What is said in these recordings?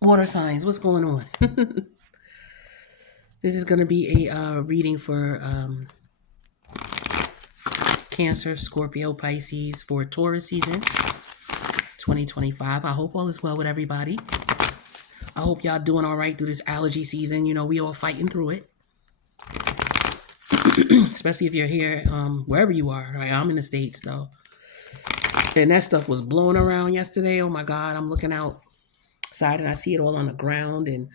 Water signs, what's going on? This is going to be a reading for Cancer, Scorpio, Pisces for Taurus season 2025. I hope all is well with everybody. I hope y'all doing all right through this allergy season. You know, we all fighting through it, especially if you're here, wherever you are. Right? I'm in the States, though. And that stuff was blowing around yesterday. Oh, my God. I'm looking outside and I see it all on the ground. And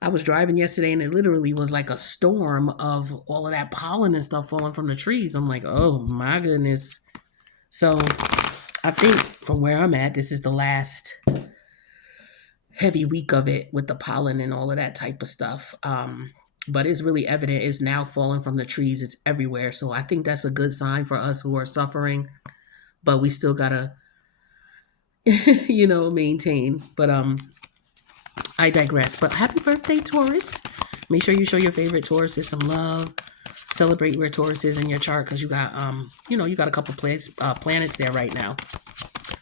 I was driving yesterday and it literally was like a storm of all of that pollen and stuff falling from the trees. I'm like, oh, my goodness. So I think from where I'm at, this is the last heavy week of it with the pollen and all of that type of stuff. But it's really evident it's now falling from the trees. It's everywhere. So I think that's a good sign for us who are suffering, but we still gotta, maintain. But I digress. But happy birthday, Taurus. Make sure you show your favorite Tauruses some love. Celebrate where Taurus is in your chart because you got you got a couple planets there right now.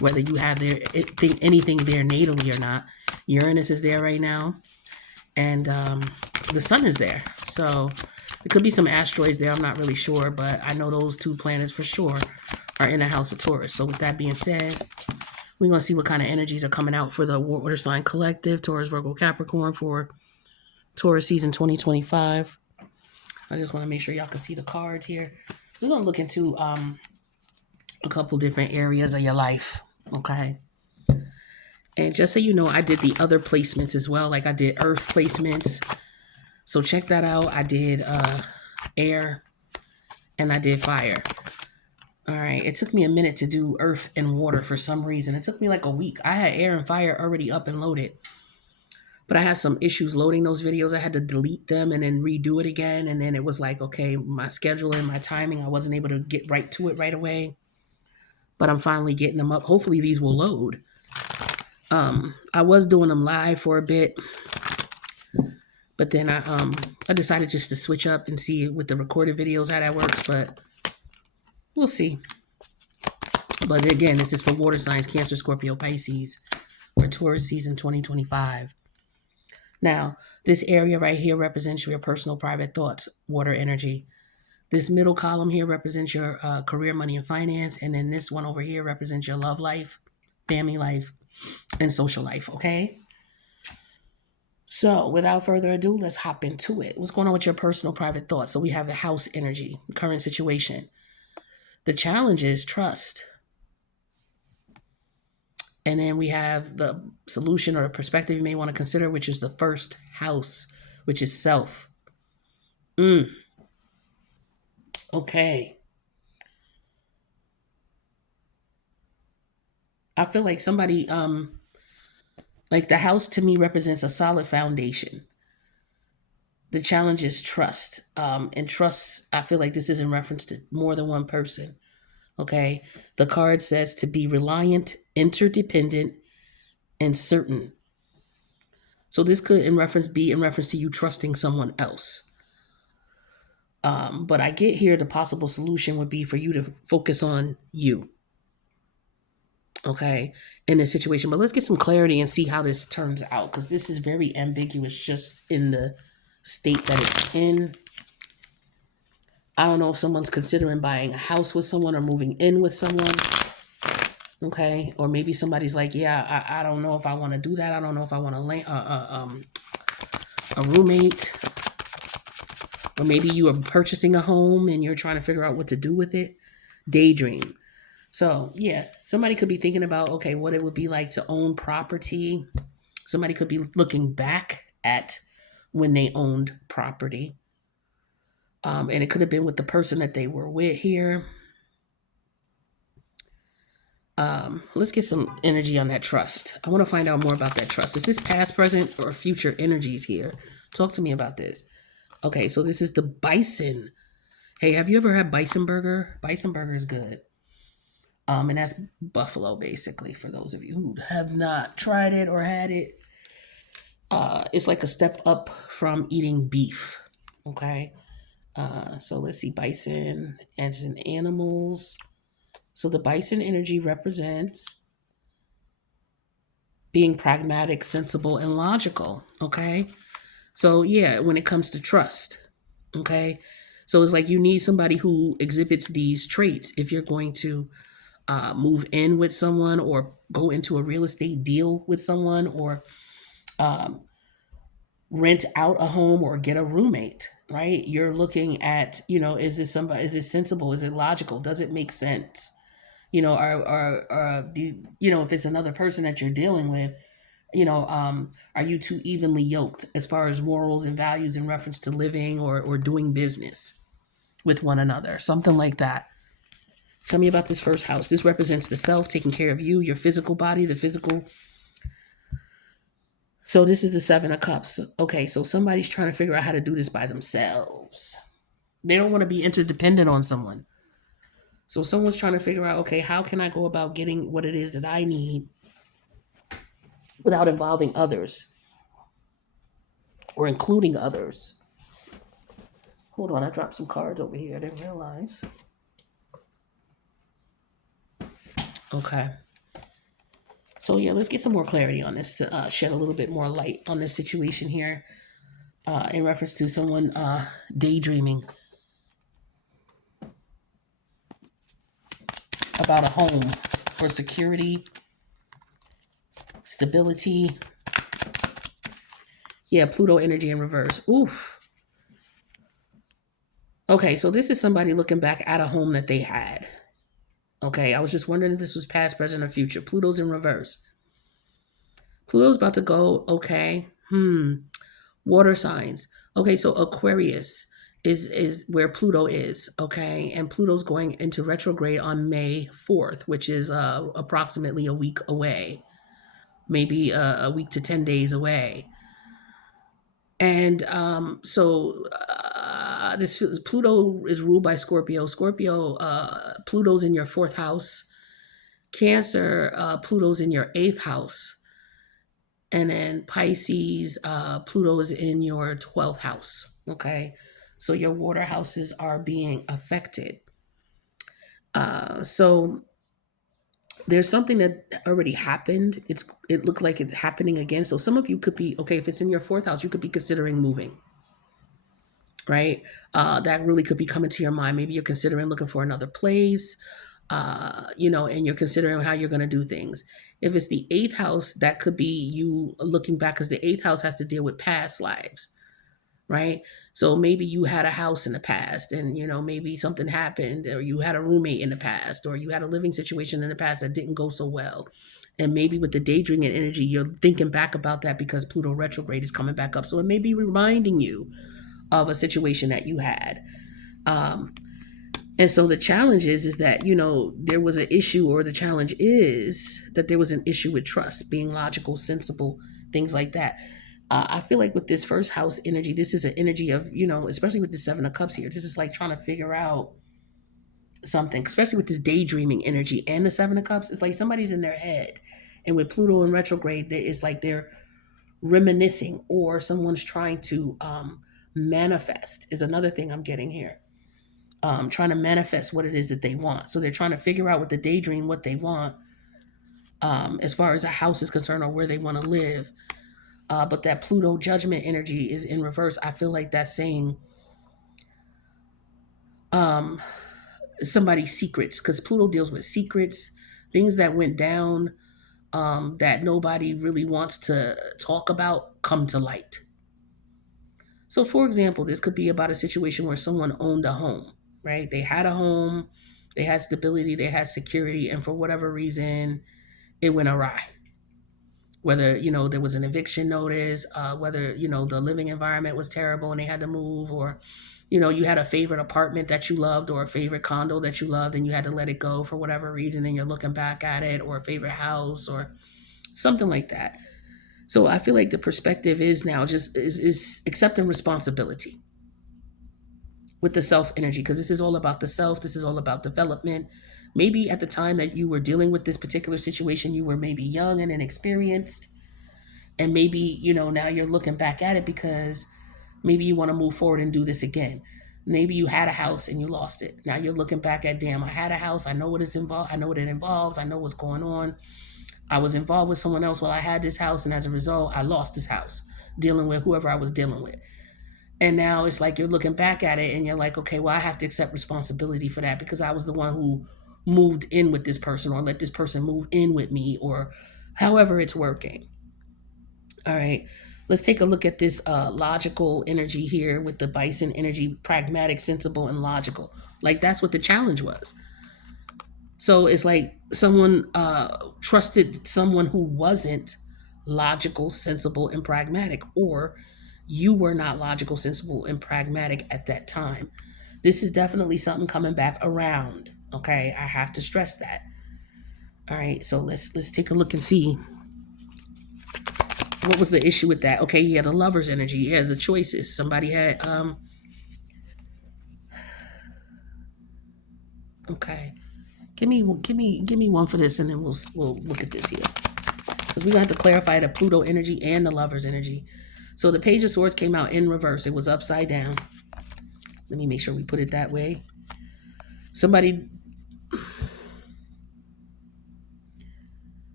Whether you have anything there natally or not. Uranus is there right now. And the sun is there. So there could be some asteroids there. I'm not really sure, but I know those two planets for sure are in the house of Taurus. So with that being said, we're going to see what kind of energies are coming out for the water sign collective, Taurus, Virgo, Capricorn for Taurus season 2025. I just want to make sure y'all can see the cards here. We're going to look into a couple different areas of your life. Okay. And just so you know, I did the other placements as well. Like I did earth placements. So check that out. I did air and I did fire. All right. It took me a minute to do earth and water for some reason. It took me like a week. I had air and fire already up and loaded. But I had some issues loading those videos. I had to delete them and then redo it again. And then it was like, okay, my schedule and my timing, I wasn't able to get right to it right away. But I'm finally getting them up. Hopefully these will load. I was doing them live for a bit, but then I decided just to switch up and see with the recorded videos how that works, but we'll see. But again, this is for water signs, Cancer, Scorpio, Pisces for Taurus season 2025. Now, this area right here represents your personal private thoughts, water energy. This middle column here represents your career, money, and finance. And then this one over here represents your love life, family life, and social life, okay? So, without further ado, let's hop into it. What's going on with your personal private thoughts? So, we have the house energy, current situation. The challenge is trust. And then we have the solution or the perspective you may want to consider, which is the first house, which is self. Okay. I feel like somebody, like the house to me represents a solid foundation. The challenge is trust. And trust, I feel like this is in reference to more than one person. Okay. The card says to be reliant, interdependent, and certain. So this could be in reference to you trusting someone else. But I get here the possible solution would be for you to focus on you. Okay. In this situation. But let's get some clarity and see how this turns out. Because this is very ambiguous just in the state that it's in. I don't know if someone's considering buying a house with someone or moving in with someone. Okay. Or maybe somebody's like, yeah, I don't know if I want to do that. I don't know if I want to a roommate. Or maybe you are purchasing a home and you're trying to figure out what to do with it. Daydream. So, yeah, somebody could be thinking about, okay, what it would be like to own property. Somebody could be looking back at when they owned property. And it could have been with the person that they were with here. Let's get some energy on that trust. I want to find out more about that trust. Is this past, present, or future energies here? Talk to me about this. Okay, so this is the bison. Hey, have you ever had bison burger? Bison burger is good. And that's buffalo, basically, for those of you who have not tried it or had it. It's like a step up from eating beef. Okay. So let's see, bison as in animals. So the bison energy represents being pragmatic, sensible, and logical. Okay. So, yeah, when it comes to trust, okay. So it's like you need somebody who exhibits these traits if you're going to move in with someone or go into a real estate deal with someone or um, rent out a home or get a roommate, right? You're looking at, is this somebody, is this sensible? Is it logical? Does it make sense? If it's another person that you're dealing with, are you too evenly yoked as far as morals and values in reference to living or doing business with one another? Something like that. Tell me about this first house. This represents the self, taking care of you, your physical body, the physical. So this is the Seven of Cups. Okay, so somebody's trying to figure out how to do this by themselves. They don't want to be interdependent on someone. So someone's trying to figure out, okay, how can I go about getting what it is that I need without involving others or including others? Hold on, I dropped some cards over here. I didn't realize. Okay. So yeah, let's get some more clarity on this to shed a little bit more light on this situation here in reference to someone daydreaming about a home for security, stability. Yeah, Pluto energy in reverse. Oof. Okay, so this is somebody looking back at a home that they had. Okay, I was just wondering if this was past, present, or future. Pluto's in reverse. Pluto's about to go. Okay. Water signs. Okay, so Aquarius is where Pluto is. Okay, and Pluto's going into retrograde on May 4th, which is approximately a week away, maybe a week to 10 days away. And this Pluto is ruled by Scorpio. Pluto's in your fourth house. Cancer, Pluto's in your eighth house. And then Pisces, Pluto is in your 12th house. Okay. So your water houses are being affected. So there's something that already happened. It looked like it's happening again. So some of you could be, okay, if it's in your fourth house, you could be considering moving. Right? That really could be coming to your mind. Maybe you're considering looking for another place. And you're considering how you're going to do things. If it's the eighth house, that could be you looking back because the eighth house has to deal with past lives, right? So maybe you had a house in the past and, maybe something happened or you had a roommate in the past or you had a living situation in the past that didn't go so well. And maybe with the daydreaming energy, you're thinking back about that because Pluto retrograde is coming back up. So it may be reminding you of a situation that you had. And so the challenge is that, there was an issue, or the challenge is that there was an issue with trust, being logical, sensible, things like that. I feel like with this first house energy, this is an energy of, especially with the Seven of Cups here, this is like trying to figure out something, especially with this daydreaming energy and the Seven of Cups. It's like somebody's in their head. And with Pluto in retrograde, it's like they're reminiscing or someone's trying to manifest is another thing I'm getting here. Trying to manifest what it is that they want. So they're trying to figure out with the daydream what they want as far as a house is concerned or where they want to live. But that Pluto judgment energy is in reverse. I feel like that's saying somebody's secrets because Pluto deals with secrets, things that went down that nobody really wants to talk about come to light. So, for example, this could be about a situation where someone owned a home, right? They had a home, they had stability, they had security, and for whatever reason, it went awry. Whether, there was an eviction notice, whether, the living environment was terrible and they had to move, or, you had a favorite apartment that you loved or a favorite condo that you loved and you had to let it go for whatever reason and you're looking back at it, or a favorite house or something like that. So I feel like the perspective is now just is accepting responsibility with the self energy, because this is all about the self. This is all about development. Maybe at the time that you were dealing with this particular situation, you were maybe young and inexperienced. And maybe, now you're looking back at it because maybe you want to move forward and do this again. Maybe you had a house and you lost it. Now you're looking back at, damn, I had a house. I know what it's involved. I know what it involves. I know what's going on. I was involved with someone else while I had this house, and as a result, I lost this house dealing with whoever I was dealing with. And now it's like you're looking back at it and you're like, okay, well, I have to accept responsibility for that because I was the one who moved in with this person or let this person move in with me or however it's working. All right. Let's take a look at this logical energy here with the bison energy, pragmatic, sensible, and logical. Like that's what the challenge was. So it's like someone trusted someone who wasn't logical, sensible, and pragmatic, or you were not logical, sensible, and pragmatic at that time. This is definitely something coming back around. Okay, I have to stress that. All right, so let's take a look and see what was the issue with that. Okay, yeah, the lover's energy, yeah, the choices. Somebody had okay. Give me one for this, and then we'll look at this here because we're gonna have to clarify the Pluto energy and the lover's energy. So the Page of Swords came out in reverse. It was upside down. Let me make sure we put it that way. Somebody,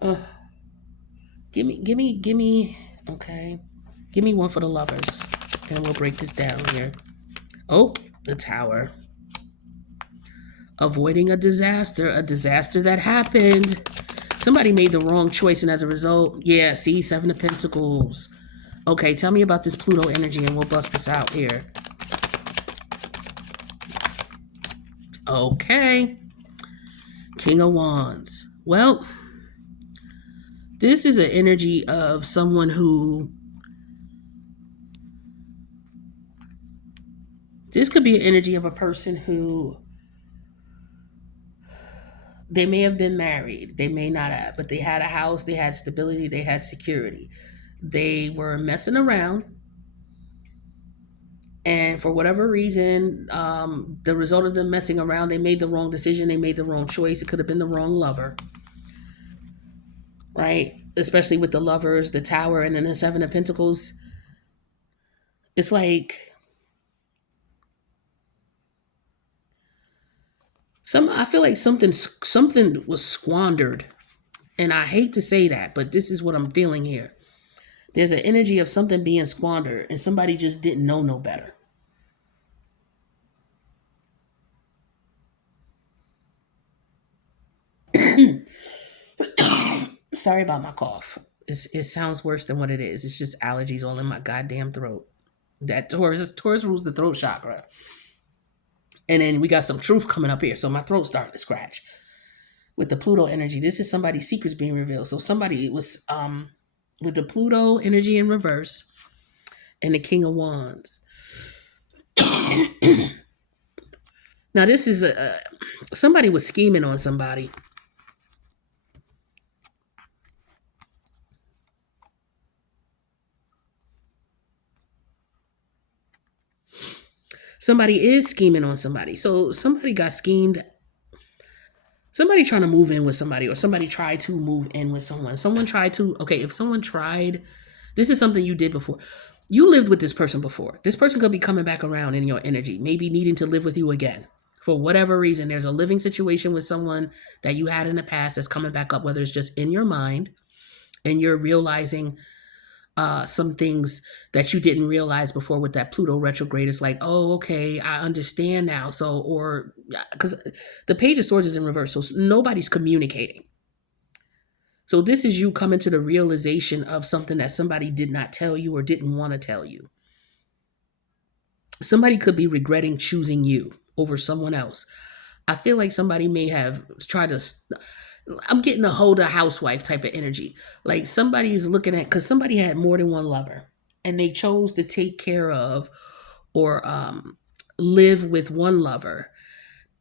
uh, give me. Okay, give me one for the lovers, and we'll break this down here. Oh, the Tower. Avoiding a disaster that happened. Somebody made the wrong choice, and as a result, yeah, see, Seven of Pentacles. Okay, tell me about this Pluto energy, and we'll bust this out here. Okay, King of Wands. Well, this is an energy of someone who, this could be an energy of a person who, they may have been married, they may not have, but they had a house, they had stability, they had security. They were messing around, and for whatever reason, the result of them messing around, they made the wrong decision, they made the wrong choice. It could have been the wrong lover, right? Especially with the lovers, the Tower, and then the Seven of Pentacles. It's like I feel like something was squandered, and I hate to say that, but this is what I'm feeling here. There's an energy of something being squandered, and somebody just didn't know no better. Sorry about my cough. It sounds worse than what it is. It's just allergies all in my goddamn throat. That Taurus rules the throat chakra. And then we got some truth coming up here. So my throat's starting to scratch. With the Pluto energy, this is somebody's secrets being revealed. So somebody was with the Pluto energy in reverse and the King of Wands. Now this is somebody was scheming on somebody. Somebody is scheming on somebody. So somebody got schemed. Somebody trying to move in with somebody, or somebody tried to move in with someone. Someone tried to, okay, if someone tried, this is something you did before. You lived with this person before. This person could be coming back around in your energy, maybe needing to live with you again. For whatever reason, there's a living situation with someone that you had in the past that's coming back up, whether it's just in your mind and you're realizing some things that you didn't realize before with that Pluto retrograde. It's like, oh, okay, I understand now. So, or because the Page of Swords is in reverse, so nobody's communicating. So this is you coming to the realization of something that somebody did not tell you or didn't want to tell you. Somebody could be regretting choosing you over someone else. I feel like somebody may have tried to. I'm getting a hold of housewife type of energy. Like somebody is looking at, because somebody had more than one lover and they chose to take care of or live with one lover.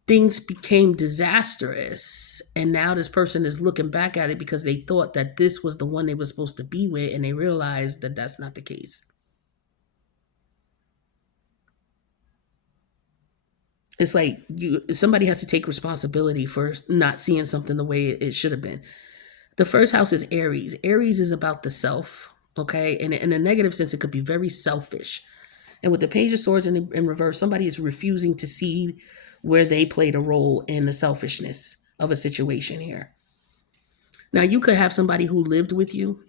Things became disastrous. And now this person is looking back at it because they thought that this was the one they were supposed to be with. And they realized that that's not the case. It's like somebody has to take responsibility for not seeing something the way it should have been. The first house is Aries. Aries is about the self, okay? And in a negative sense, it could be very selfish. And with the Page of Swords in reverse, somebody is refusing to see where they played a role in the selfishness of a situation here. Now, you could have somebody who lived with you.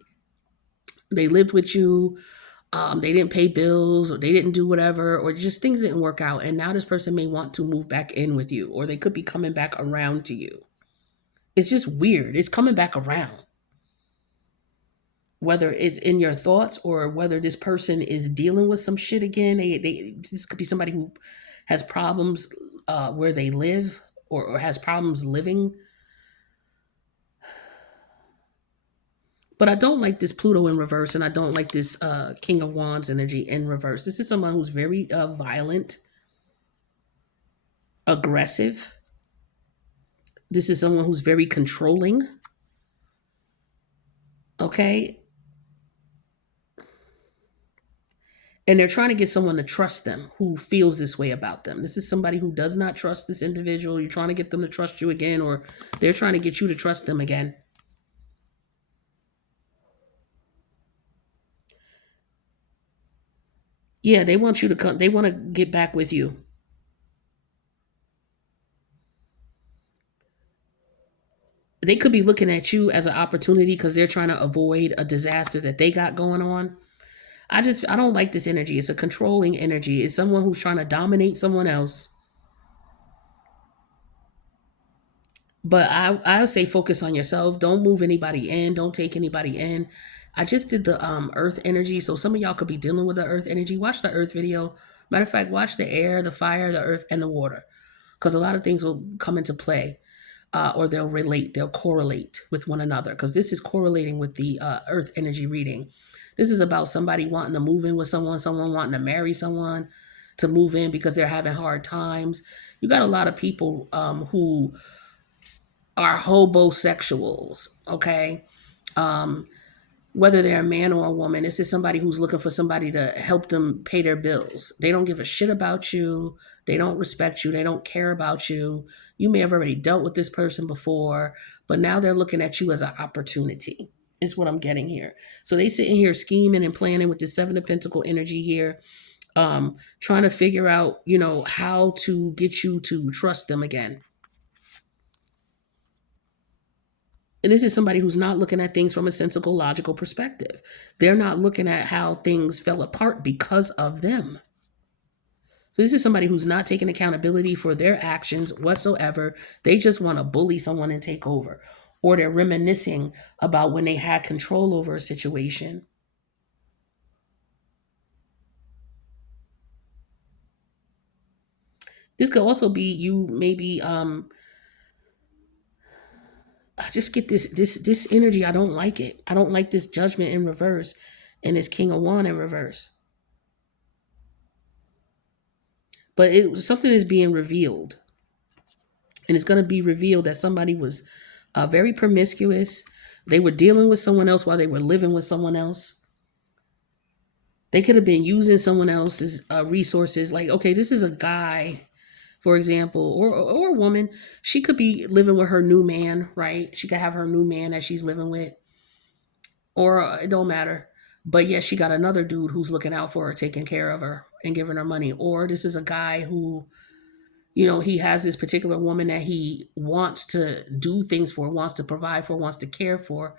They lived with you. They didn't pay bills, or they didn't do whatever, or just things didn't work out. And now this person may want to move back in with you, or they could be coming back around to you. It's just weird. It's coming back around, whether it's in your thoughts or whether this person is dealing with some shit again. This could be somebody who has problems where they live, or has problems living. But I don't like this Pluto in reverse, and I don't like this King of Wands energy in reverse. This is someone who's very violent, aggressive. This is someone who's very controlling. Okay. And they're trying to get someone to trust them who feels this way about them. This is somebody who does not trust this individual. You're trying to get them to trust you again, or they're trying to get you to trust them again. Yeah, they want you to come, they want to get back with you. They could be looking at you as an opportunity because they're trying to avoid a disaster that they got going on. I don't like this energy. It's a controlling energy. It's someone who's trying to dominate someone else. But I'll say focus on yourself. Don't move anybody in. Don't take anybody in. I just did the earth energy. So some of y'all could be dealing with the earth energy. Watch the earth video. Matter of fact, watch the air, the fire, the earth, and the water. Because a lot of things will come into play. Or they'll correlate with one another. Because this is correlating with the earth energy reading. This is about somebody wanting to move in with someone, someone wanting to marry someone, to move in because they're having hard times. You got a lot of people who are hobosexuals, okay? Um, whether they're a man or a woman, this is somebody who's looking for somebody to help them pay their bills. They don't give a shit about you. They don't respect you. They don't care about you. You may have already dealt with this person before, but now they're looking at you as an opportunity, is what I'm getting here. So they sitting here scheming and planning with the Seven of Pentacle energy here, trying to figure out, how to get you to trust them again. And this is somebody who's not looking at things from a sensical, logical perspective. They're not looking at how things fell apart because of them. So this is somebody who's not taking accountability for their actions whatsoever. They just want to bully someone and take over. Or they're reminiscing about when they had control over a situation. This could also be you maybe I just get this energy. I don't like it. I don't like this Judgment in reverse and this King of Wand in reverse. But something is being revealed, and it's going to be revealed that somebody was very promiscuous. They were dealing with someone else while they were living with someone else. They could have been using someone else's resources. Like, okay, this is a guy, for example, or a woman. She could be living with her new man, right? She could have her new man that she's living with, or it don't matter. But yeah, she got another dude who's looking out for her, taking care of her, and giving her money. Or this is a guy who, he has this particular woman that he wants to do things for, wants to provide for, wants to care for,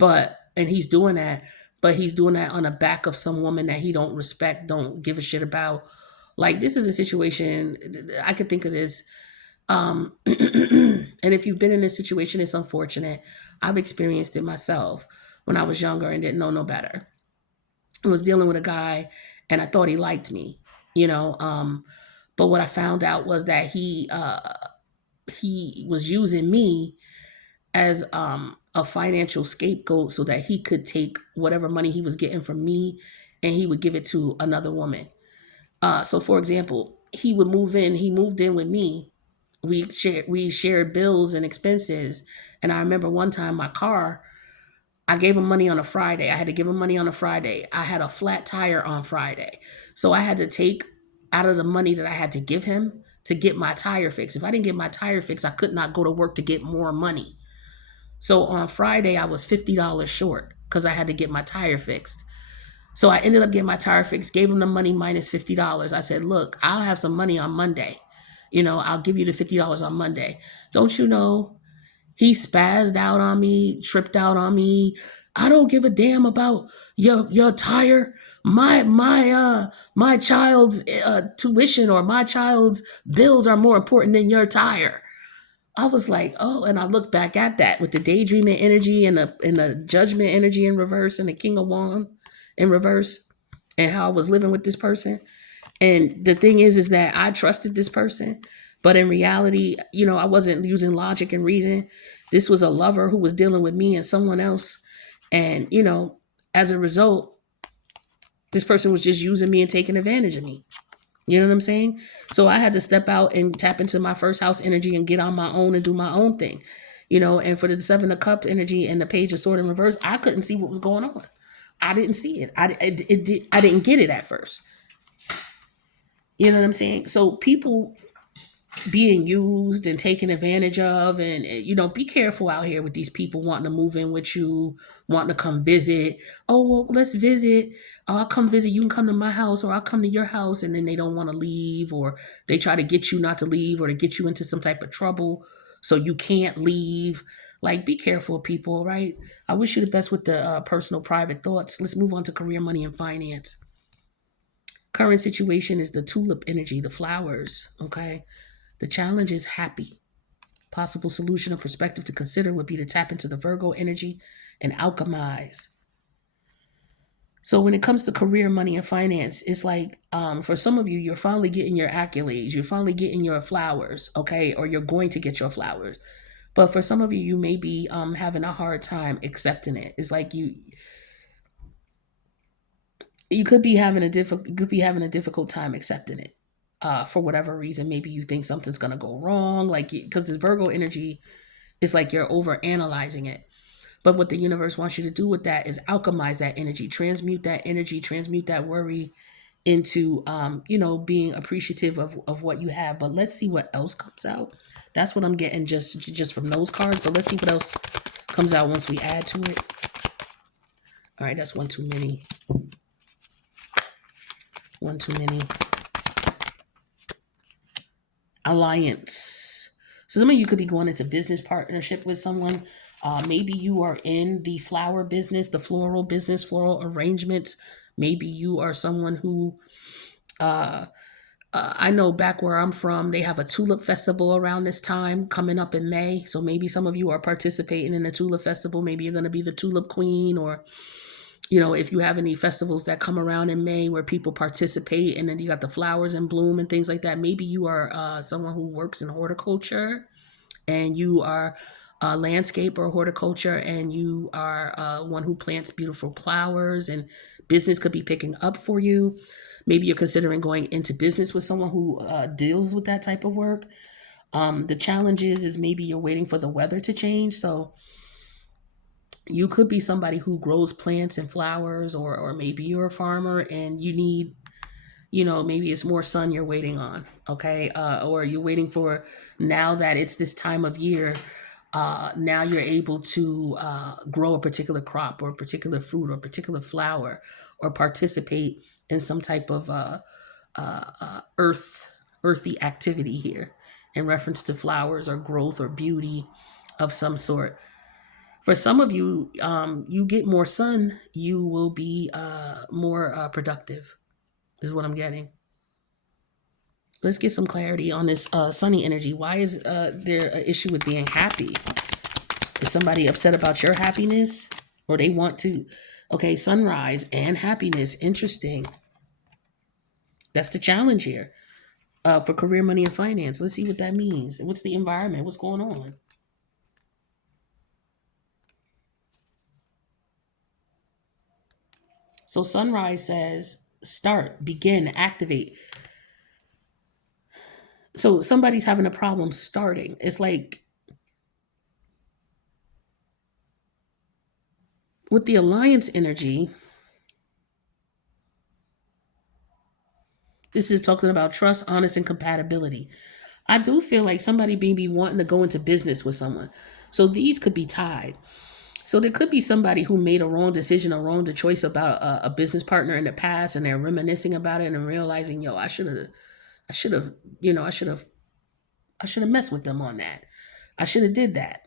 and he's doing that, but he's doing that on the back of some woman that he don't respect, don't give a shit about. Like, this is a situation, I could think of this. And if you've been in this situation, it's unfortunate. I've experienced it myself when I was younger and didn't know no better. I was dealing with a guy and I thought he liked me, but what I found out was that he was using me as a financial scapegoat so that he could take whatever money he was getting from me and he would give it to another woman. So for example, he moved in with me. We shared bills and expenses. And I remember one time my car, I gave him money on a Friday. I had to give him money on a Friday. I had a flat tire on Friday. So I had to take out of the money that I had to give him to get my tire fixed. If I didn't get my tire fixed, I could not go to work to get more money. So on Friday, I was $50 short because I had to get my tire fixed. So I ended up getting my tire fixed, gave him the money minus $50. I said, look, I'll have some money on Monday. I'll give you the $50 on Monday. Don't you know? He spazzed out on me, tripped out on me. I don't give a damn about your tire. My child's tuition or my child's bills are more important than your tire. I was like, oh, and I looked back at that with the daydreaming energy and the judgment energy in reverse and the King of Wands in reverse, and how I was living with this person. And the thing is that I trusted this person, but in reality, I wasn't using logic and reason. This was a lover who was dealing with me and someone else. And, as a result, this person was just using me and taking advantage of me. You know what I'm saying? So I had to step out and tap into my first house energy and get on my own and do my own thing. And for the Seven of Cup energy and the Page of Sword in reverse, I couldn't see what was going on. I didn't see it. I didn't get it at first. You know what I'm saying? So people being used and taken advantage of, and be careful out here with these people wanting to move in with you, wanting to come visit. Oh, well, let's visit. Oh, I'll come visit. You can come to my house, or I'll come to your house. And then they don't want to leave, or they try to get you not to leave, or to get you into some type of trouble so you can't leave. Like, be careful, people, right? I wish you the best with the personal private thoughts. Let's move on to career, money, and finance. Current situation is the tulip energy, the flowers. Okay. The challenge is happy. Possible solution or perspective to consider would be to tap into the Virgo energy and alchemize. So when it comes to career, money, and finance, it's like for some of you, you're finally getting your accolades. You're finally getting your flowers, okay? Or you're going to get your flowers. But for some of you, you may be having a hard time accepting it. It's like you could be having a difficult time accepting it. For whatever reason, maybe you think something's gonna go wrong, like because the Virgo energy is like you're over analyzing it. But what the universe wants you to do with that is alchemize that energy, transmute that energy, transmute that worry into being appreciative of what you have. But let's see what else comes out. That's what I'm getting just from those cards. But let's see what else comes out once we add to it. All right, that's one too many. One too many. Alliance. So some of you could be going into business partnership with someone. Maybe you are in the flower business, the floral business, floral arrangements. Maybe you are someone who, I know back where I'm from, they have a tulip festival around this time coming up in May. So maybe some of you are participating in the tulip festival. Maybe you're going to be the tulip queen, or if you have any festivals that come around in May where people participate and then you got the flowers in bloom and things like that. Maybe you are someone who works in horticulture, and you are a landscape or horticulture, and you are one who plants beautiful flowers, and business could be picking up for you. Maybe you're considering going into business with someone who deals with that type of work. The challenge is maybe you're waiting for the weather to change. So you could be somebody who grows plants and flowers, or maybe you're a farmer and you need, maybe it's more sun you're waiting on, okay? Or you're waiting for, now that it's this time of year, now you're able to grow a particular crop or a particular fruit or a particular flower, or participate in some type of earthy activity here in reference to flowers or growth or beauty of some sort. For some of you, you get more sun, you will be more productive, is what I'm getting. Let's get some clarity on this sunny energy. Why is there an issue with being happy? Is somebody upset about your happiness? Or they want to... Okay, sunrise and happiness. Interesting. That's the challenge here for career, money, and finance. Let's see what that means. What's the environment? What's going on? So sunrise says start, begin, activate. So somebody's having a problem starting. It's like with the alliance energy, this is talking about trust, honest, and compatibility. I do feel like somebody may be wanting to go into business with someone. So these could be tied. So there could be somebody who made a wrong decision, a wrong choice about a business partner in the past, and they're reminiscing about it and realizing, yo, I should have, I should have messed with them on that. I should have did that.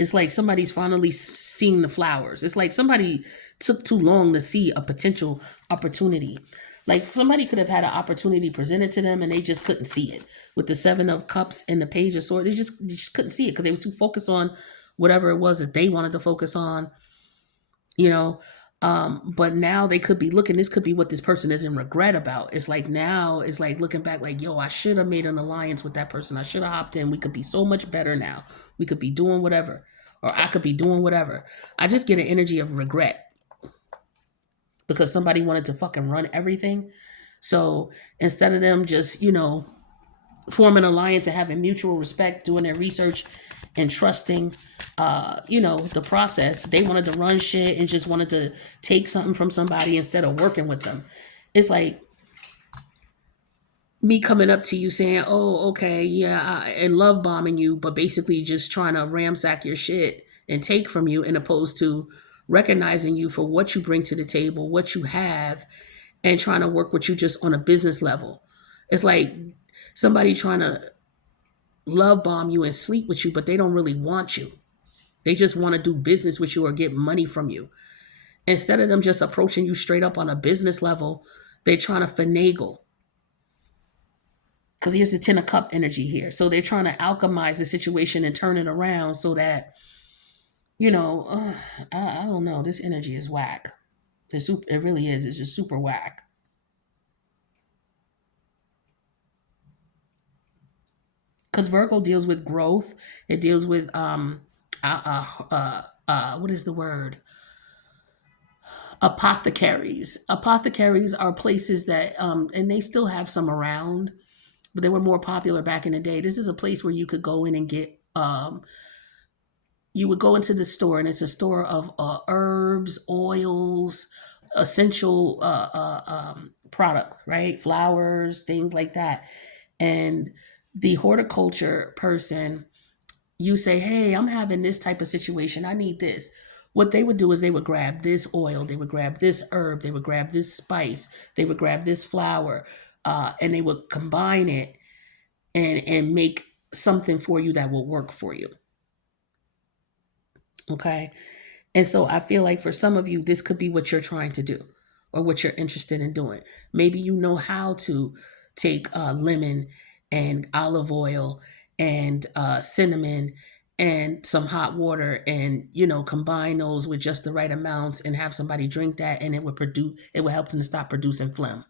It's like somebody's finally seeing the flowers. It's like somebody took too long to see a potential opportunity. Like somebody could have had an opportunity presented to them and they just couldn't see it. With the Seven of Cups and the Page of Swords, they just couldn't see it because they were too focused on whatever it was that they wanted to focus on, you know. But now they could be looking, this could be what this person is in regret about. It's like now it's like looking back like, yo, I should have made an alliance with that person. I should have hopped in. We could be so much better now. We could be doing whatever. Or I could be doing whatever. I just get an energy of regret because somebody wanted to fucking run everything. So instead of them just, form an alliance and having mutual respect, doing their research and trusting, the process. They wanted to run shit and just wanted to take something from somebody instead of working with them. It's like me coming up to you saying, "Oh, okay, yeah," and love bombing you, but basically just trying to ramsack your shit and take from you, in opposed to recognizing you for what you bring to the table, what you have, and trying to work with you just on a business level. It's like somebody trying to love bomb you and sleep with you, but they don't really want you. They just want to do business with you or get money from you. Instead of them just approaching you straight up on a business level, they're trying to finagle. Because here's the Ten of Cup energy here. So they're trying to alchemize the situation and turn it around so that, I don't know. This energy is whack. It really is. It's just super whack. Because Virgo deals with growth. It deals with what is the word? Apothecaries. Apothecaries are places that and they still have some around, but they were more popular back in the day. This is a place where you could go in and get you would go into the store, and it's a store of herbs, oils, essential product, right? Flowers, things like that. And the horticulture person, you say, "Hey, I'm having this type of situation. I need this." What they would do is they would grab this oil, they would grab this herb, they would grab this spice, they would grab this flower, and they would combine it and make something for you that will work for you. Okay. And so I feel like for some of you, this could be what you're trying to do or what you're interested in doing. Maybe you know how to take lemon and olive oil and cinnamon and some hot water and, combine those with just the right amounts and have somebody drink that, and it would help them to stop producing phlegm,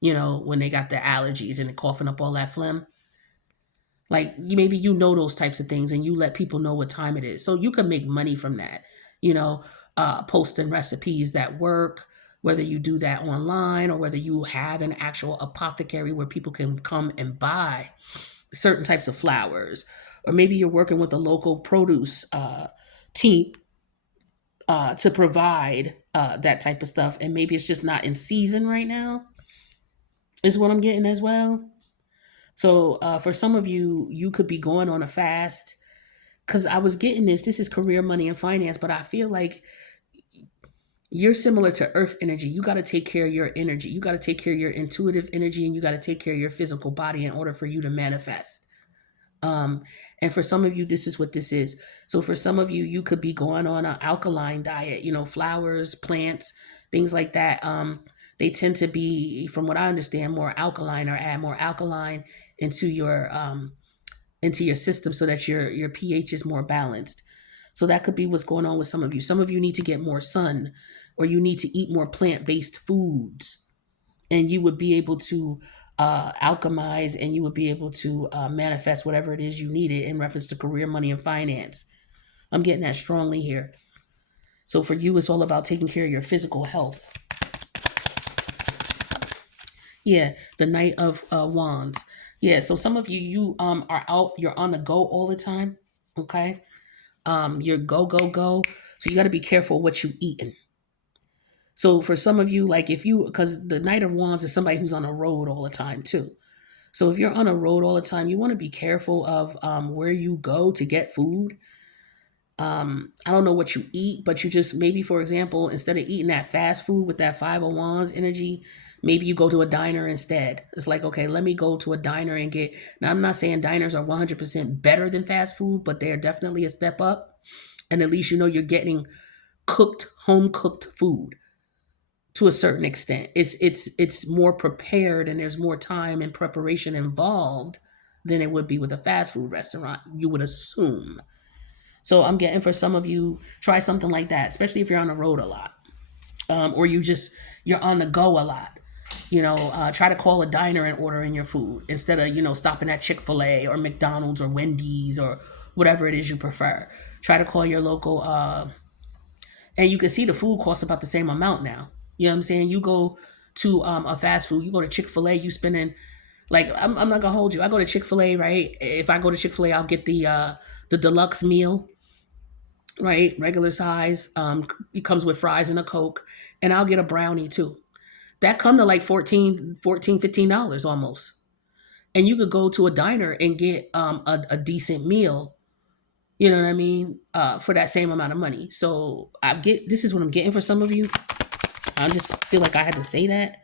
when they got their allergies and they're coughing up all that phlegm. Like maybe those types of things, and you let people know what time it is. So you can make money from that, posting recipes that work, whether you do that online or whether you have an actual apothecary where people can come and buy certain types of flowers. Or maybe you're working with a local produce team to provide that type of stuff. And maybe it's just not in season right now, is what I'm getting as well. So for some of you, you could be going on a fast, because I was getting this is career, money, and finance, but I feel like you're similar to earth energy. You got to take care of your energy. You got to take care of your intuitive energy, and you got to take care of your physical body in order for you to manifest. And for some of you, this is what this is. So for some of you, you could be going on an alkaline diet, flowers, plants, things like that. They tend to be, from what I understand, more alkaline, or add more alkaline into your system so that your pH is more balanced. So that could be what's going on with some of you. Some of you need to get more sun, or you need to eat more plant-based foods, and you would be able to alchemize, and you would be able to manifest whatever it is you needed in reference to career, money, and finance. I'm getting that strongly here. So for you, it's all about taking care of your physical health. Yeah, the Knight of Wands. Yeah, so some of you, are out, you're on the go all the time. Okay. You're go, go, go. So you got to be careful what you eating. So for some of you, like because the Knight of Wands is somebody who's on a road all the time too. So if you're on a road all the time, you want to be careful of where you go to get food. I don't know what you eat, but you just, maybe, for example, instead of eating that fast food with that Five of Wands energy, maybe you go to a diner instead. It's like, okay, let me go to a diner and get, now I'm not saying diners are 100% better than fast food, but they're definitely a step up. And at least you know you're getting cooked, home cooked food to a certain extent. It's more prepared and there's more time and preparation involved than it would be with a fast food restaurant, you would assume. So I'm getting for some of you, try something like that, especially if you're on the road a lot, or you're on the go a lot. Try to call a diner and order in your food instead of stopping at Chick-fil-A or McDonald's or Wendy's or whatever it is you prefer. Try to call your local, and you can see the food costs about the same amount now. You know what I'm saying? You go to a fast food, you go to Chick-fil-A, you spending like I'm not gonna hold you. I go to Chick-fil-A, right? If I go to Chick-fil-A, I'll get the deluxe meal, right? Regular size. It comes with fries and a Coke, and I'll get a brownie too. That come to like 14 $15 almost. And you could go to a diner and get a decent meal, you know what I mean, for that same amount of money. So this is what I'm getting for some of you. I just feel like I had to say that.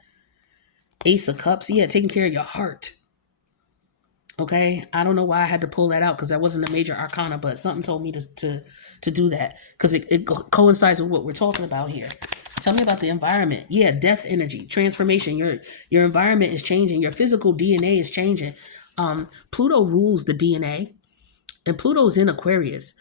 Ace of Cups, yeah, taking care of your heart. Okay, I don't know why I had to pull that out because that wasn't a major arcana, but something told me to do that because it coincides with what we're talking about here. Tell me about the environment. Yeah, death energy, transformation. Your environment is changing. Your physical DNA is changing. Pluto rules the DNA, and Pluto's in Aquarius.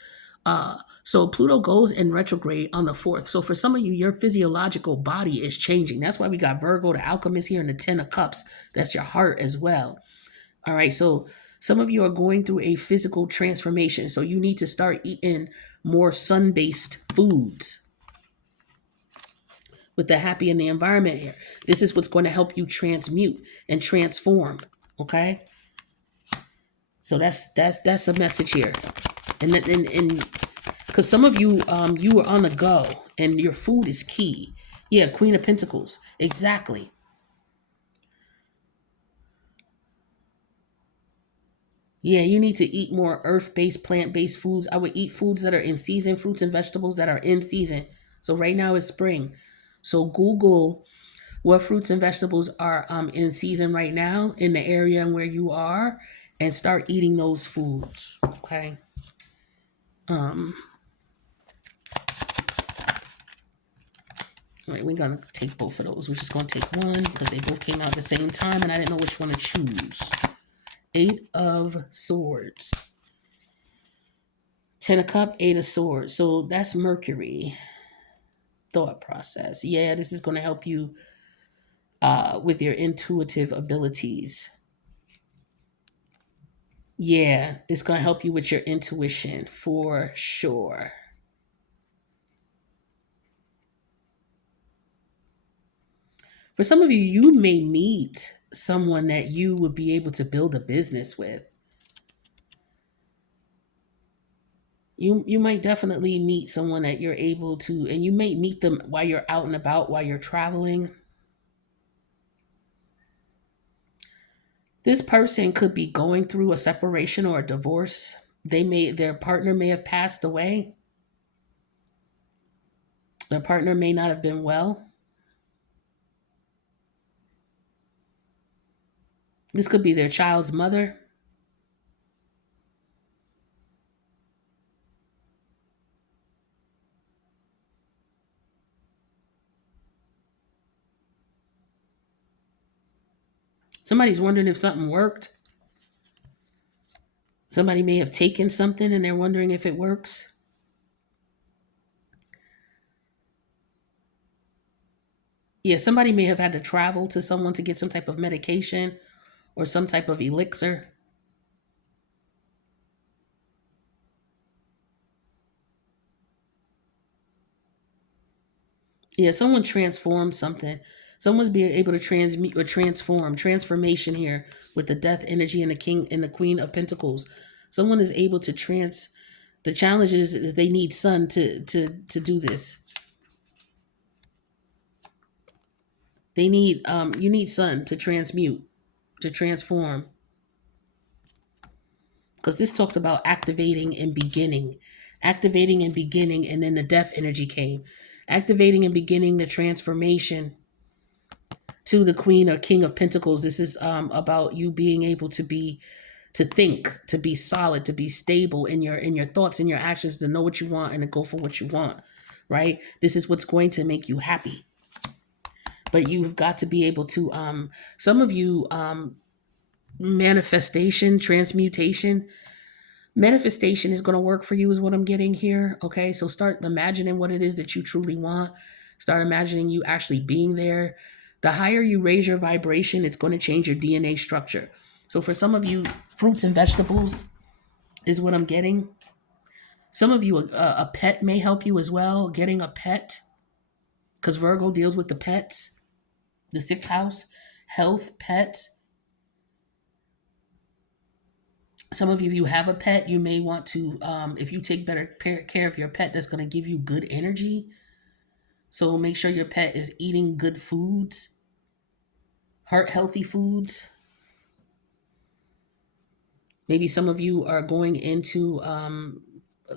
So Pluto goes in retrograde on the 4th. So for some of you, your physiological body is changing. That's why we got Virgo, the alchemist here, and the 10 of cups. That's your heart as well. All right. So some of you are going through a physical transformation. So you need to start eating more sun-based foods with the happy in the environment here. This is what's going to help you transmute and transform. Okay. So that's a message here. And because some of you, you are on the go and your food is key. Yeah, Queen of Pentacles. Exactly. Yeah, you need to eat more earth-based, plant-based foods. I would eat foods that are in season, fruits and vegetables that are in season. So right now is spring. So Google what fruits and vegetables are in season right now in the area and where you are and start eating those foods. Okay. All right, we're going to take both of those. We're just going to take one because they both came out at the same time and I didn't know which one to choose. 8 of Swords. 10 of Cup, 8 of Swords. So that's Mercury. Thought process. Yeah, this is going to help you with your intuitive abilities. Yeah, it's going to help you with your intuition for sure. For some of you, you may meet someone that you would be able to build a business with. You might definitely meet someone that you're able to, and you may meet them while you're out and about, while you're traveling. This person could be going through a separation or a divorce. Their partner may have passed away. Their partner may not have been well. This could be their child's mother. Somebody's wondering if something worked. Somebody may have taken something and they're wondering if it works. Yeah, somebody may have had to travel to someone to get some type of medication or some type of elixir. Yeah, someone transformed something. Someone's being able to transmute or transformation here with the death energy and the king and the queen of pentacles. Someone is able to the challenge is they need sun to do this. They need you need sun to transmute, to transform. Because this talks about activating and beginning. Activating and beginning, and then the death energy came. Activating and beginning the transformation to the queen or king of pentacles. This is about you being able to to think, to be solid, to be stable in your thoughts and your actions, to know what you want and to go for what you want, right? This is what's going to make you happy. But you've got to be able to some of you manifestation, transmutation, manifestation is going to work for you is what I'm getting here. Okay, so start imagining what it is that you truly want. Start imagining you actually being there. The higher you raise your vibration, it's going to change your DNA structure. So for some of you, fruits and vegetables is what I'm getting. Some of you, a pet may help you as well. Getting a pet, because Virgo deals with the pets, the sixth house, health, pets. Some of you have a pet, you may want to, if you take better care of your pet, that's going to give you good energy. So make sure your pet is eating good foods, heart healthy foods. Maybe some of you are going into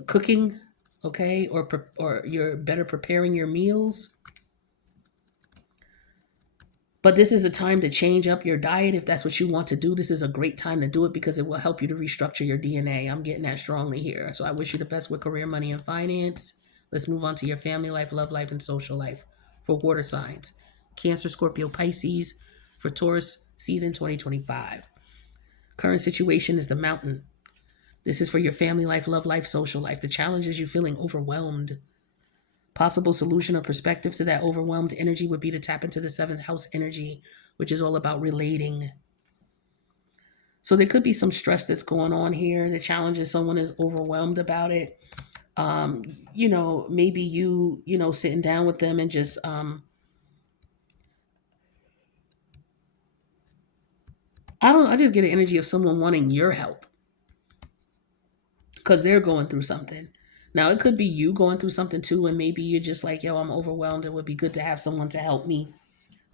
cooking, okay, or you're better preparing your meals. But this is a time to change up your diet if that's what you want to do. This is a great time to do it because it will help you to restructure your DNA. I'm getting that strongly here. So I wish you the best with career, money, and finance. Let's move on to your family life, love life, and social life for water signs. Cancer, Scorpio, Pisces for Taurus season 2025. Current situation is the mountain. This is for your family life, love life, social life. The challenge is you feeling overwhelmed. Possible solution or perspective to that overwhelmed energy would be to tap into the seventh house energy, which is all about relating. So there could be some stress that's going on here. The challenge is someone is overwhelmed about it. Maybe sitting down with them and just, I just get an energy of someone wanting your help because they're going through something. Now, it could be you going through something too, and maybe you're just like, yo, I'm overwhelmed. It would be good to have someone to help me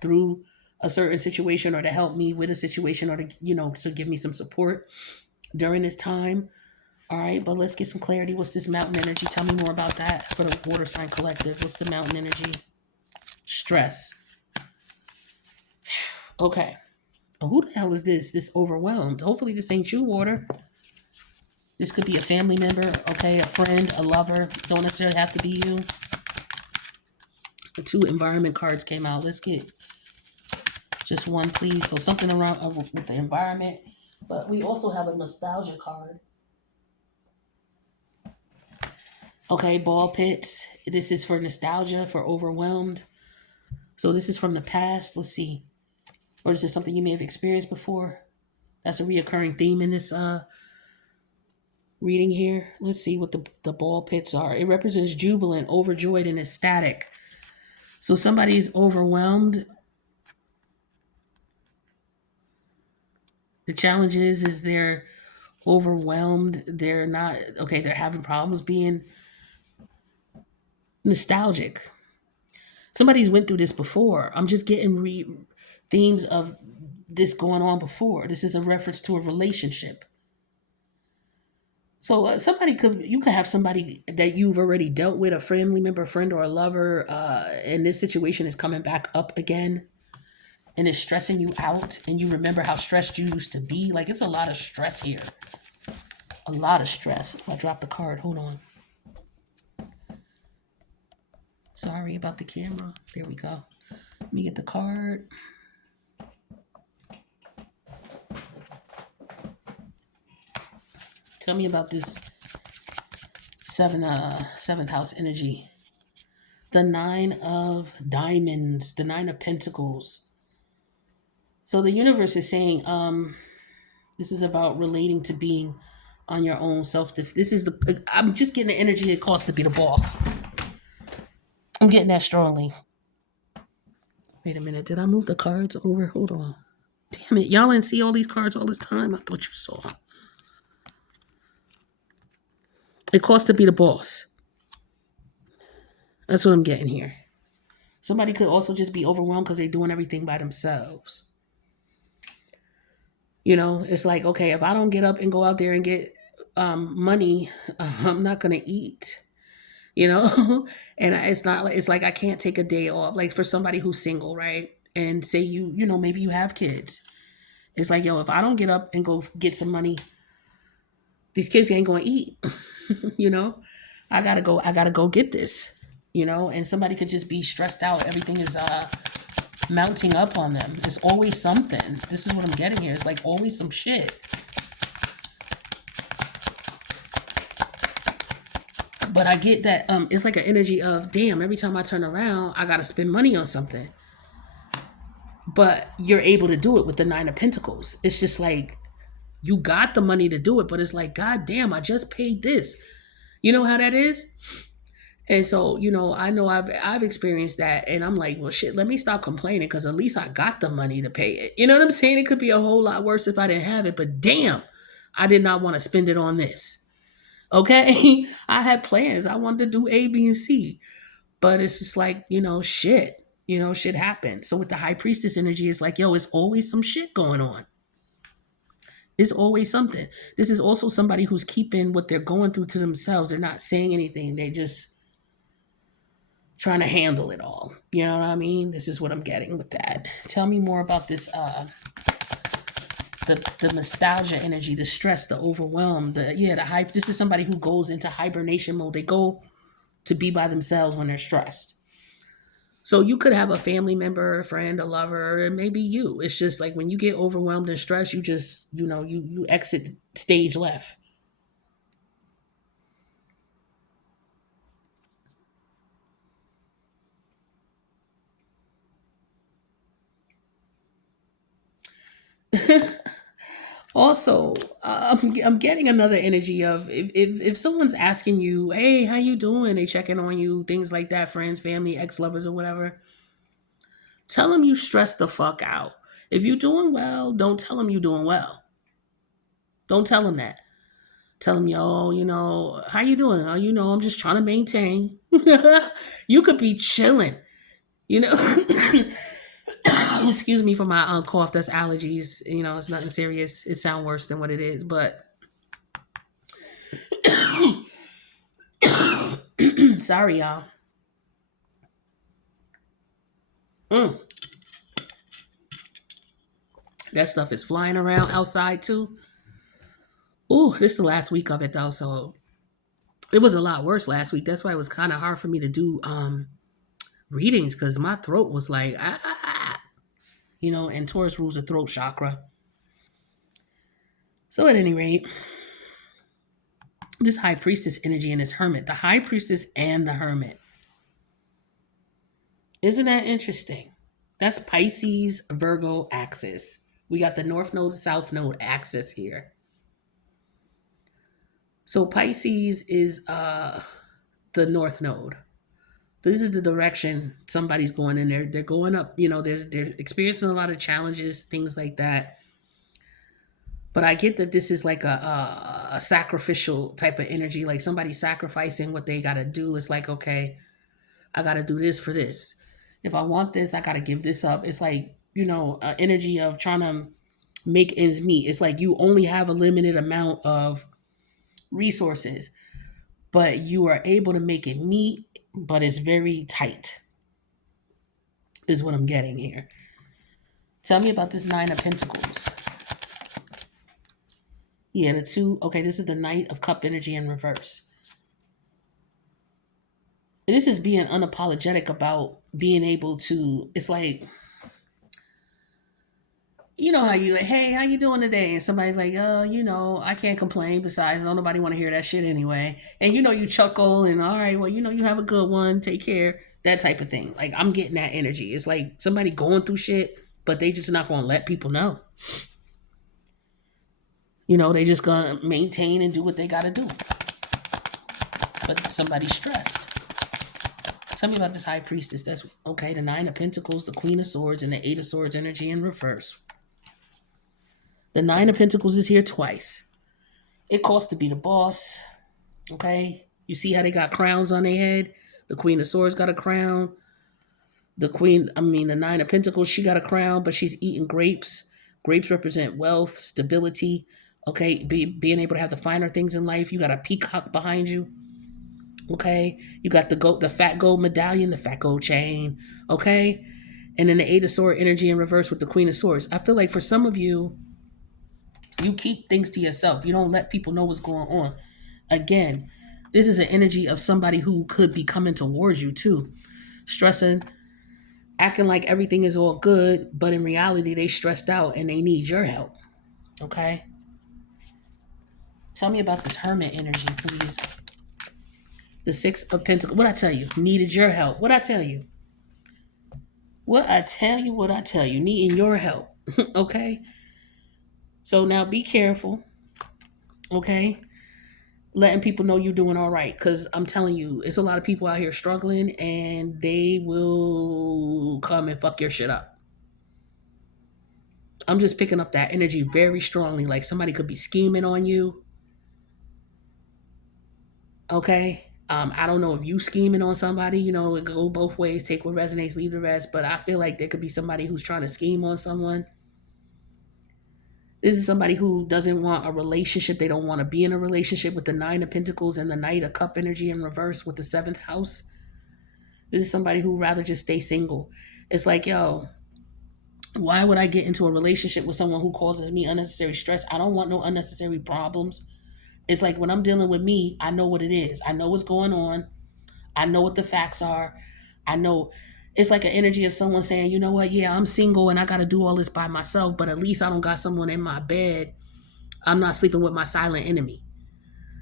through a certain situation or to help me with a situation or to give me some support during this time. All right, but let's get some clarity. What's this mountain energy? Tell me more about that for the water sign collective. What's the mountain energy? Stress. Okay. Oh, who the hell is this? This overwhelmed. Hopefully this ain't you, water. This could be a family member, okay, a friend, a lover. Don't necessarily have to be you. The two environment cards came out. Let's get just one, please. So something around with the environment. But we also have a nostalgia card. Okay, ball pits. This is for nostalgia, for overwhelmed. So this is from the past. Let's see. Or is this something you may have experienced before? That's a reoccurring theme in this reading here. Let's see what the ball pits are. It represents jubilant, overjoyed, and ecstatic. So somebody's overwhelmed. The challenge is they're overwhelmed. They're not, okay, they're having problems being nostalgic. Somebody's went through this before. I'm just getting themes of this going on before. This is a reference to a relationship. So you could have somebody that you've already dealt with, a family member, friend, or a lover, and this situation is coming back up again and it's stressing you out, and you remember how stressed you used to be. Like, it's a lot of stress here. A lot of stress. I dropped the card. Hold on. Sorry about the camera. There we go. Let me get the card. Tell me about this seventh house energy. The Nine of Diamonds, the Nine of Pentacles. So the universe is saying, this is about relating to being on your own self. I'm just getting the energy it costs to be the boss. I'm getting that strongly. Wait a minute. Did I move the cards over? Hold on. Damn it. Y'all didn't see all these cards all this time. I thought you saw. It costs to be the boss. That's what I'm getting here. Somebody could also just be overwhelmed because they're doing everything by themselves. It's like, okay, if I don't get up and go out there and get money, I'm not going to eat. And it's like I can't take a day off. Like for somebody who's single, right? And say maybe you have kids. It's like, yo, if I don't get up and go get some money These kids ain't going to eat. you know, I gotta go get this. And somebody could just be stressed out. Everything is mounting up on them. It's always something. This is what I'm getting here. It's like always some shit. But I get that it's like an energy of, damn, every time I turn around, I gotta spend money on something. But you're able to do it with the Nine of Pentacles. It's just like you got the money to do it, but it's like, God damn, I just paid this. You know how that is? And so, I know I've experienced that, and I'm like, well, shit, let me stop complaining because at least I got the money to pay it. You know what I'm saying? It could be a whole lot worse if I didn't have it, but damn, I did not want to spend it on this. Okay, I had plans. I wanted to do A, B, and C, but it's just like, shit. Shit happened. So with the High Priestess energy, it's like, yo, it's always some shit going on. It's always something. This is also somebody who's keeping what they're going through to themselves. They're not saying anything. They just trying to handle it all. You know what I mean? This is what I'm getting with that. Tell me more about this the nostalgia energy, the stress, the overwhelm, the hype. This is somebody who goes into hibernation mode. They go to be by themselves when they're stressed. So you could have a family member, a friend, a lover, and maybe you. It's just like when you get overwhelmed and stressed, you just, you exit stage left. Also, I'm getting another energy of if someone's asking you, hey, how you doing? They checking on you, things like that, friends, family, ex-lovers or whatever. Tell them you stress the fuck out. If you're doing well, don't tell them you're doing well. Don't tell them that. Tell them, yo, how you doing? Oh, I'm just trying to maintain. You could be chilling, you know. Excuse me for my cough. That's allergies. It's nothing serious. It sounds worse than what it is, but sorry, y'all. Mm, that stuff is flying around outside too. Ooh, this is the last week of it though, so it was a lot worse last week. That's why it was kind of hard for me to do readings because my throat was like and Taurus rules the throat chakra. So at any rate, this High Priestess energy and this Hermit, the High Priestess and the Hermit. Isn't that interesting? That's Pisces, Virgo axis. We got the North Node, South Node axis here. So Pisces is the North Node. This is the direction somebody's going in there. They're going up, they're experiencing a lot of challenges, things like that. But I get that this is like a sacrificial type of energy, like somebody sacrificing what they got to do. It's like, okay, I got to do this for this. If I want this, I got to give this up. It's like, energy of trying to make ends meet. It's like you only have a limited amount of resources, but you are able to make it meet, but it's very tight, is what I'm getting here. Tell me about this Nine of Pentacles. Yeah, the two. Okay, this is the Knight of Cup energy in reverse. This is being unapologetic about being able to, it's like, how you like, hey, how you doing today? And somebody's like, I can't complain. Besides, don't nobody want to hear that shit anyway. And you chuckle and all right, well, you have a good one. Take care. That type of thing. Like I'm getting that energy. It's like somebody going through shit, but they just not gonna let people know. They just gonna maintain and do what they gotta do. But somebody's stressed. Tell me about this High Priestess. That's okay. The Nine of Pentacles, the Queen of Swords, and the Eight of Swords energy in reverse. The Nine of Pentacles is here twice. It costs to be the boss. Okay. You see how they got crowns on their head? The Queen of Swords got a crown. The Nine of Pentacles, she got a crown, but she's eating grapes. Grapes represent wealth, stability. Okay. Being able to have the finer things in life. You got a peacock behind you. Okay. You got the fat gold medallion, the fat gold chain. Okay. And then the Eight of Sword energy in reverse with the Queen of Swords. I feel like for some of you, You keep things to yourself. You don't let people know what's going on. Again, this is an energy of somebody who could be coming towards you too. Stressing, acting like everything is all good, but in reality, they stressed out and they need your help. Okay? Tell me about this hermit energy, please. The Six of Pentacles. What I tell you? Needed your help. What I tell you? What I tell you, what I tell you. Needing your help. Okay? So now be careful. Okay? Letting people know you're doing all right. Because I'm telling you, it's a lot of people out here struggling and they will come and fuck your shit up. I'm just picking up that energy very strongly. Like somebody could be scheming on you. Okay. I don't know if you scheming on somebody, it go both ways, take what resonates, leave the rest. But I feel like there could be somebody who's trying to scheme on someone. This is somebody who doesn't want a relationship. They don't want to be in a relationship with the Nine of Pentacles and the Knight of Cup energy in reverse with the seventh house. This is somebody who rather just stay single. It's like, yo, why would I get into a relationship with someone who causes me unnecessary stress? I don't want no unnecessary problems. It's like when I'm dealing with me, I know what it is. I know what's going on. I know what the facts are. I know it's like an energy of someone saying, you know what, yeah, I'm single and I got to do all this by myself, but at least I don't got someone in my bed. I'm not sleeping with my silent enemy.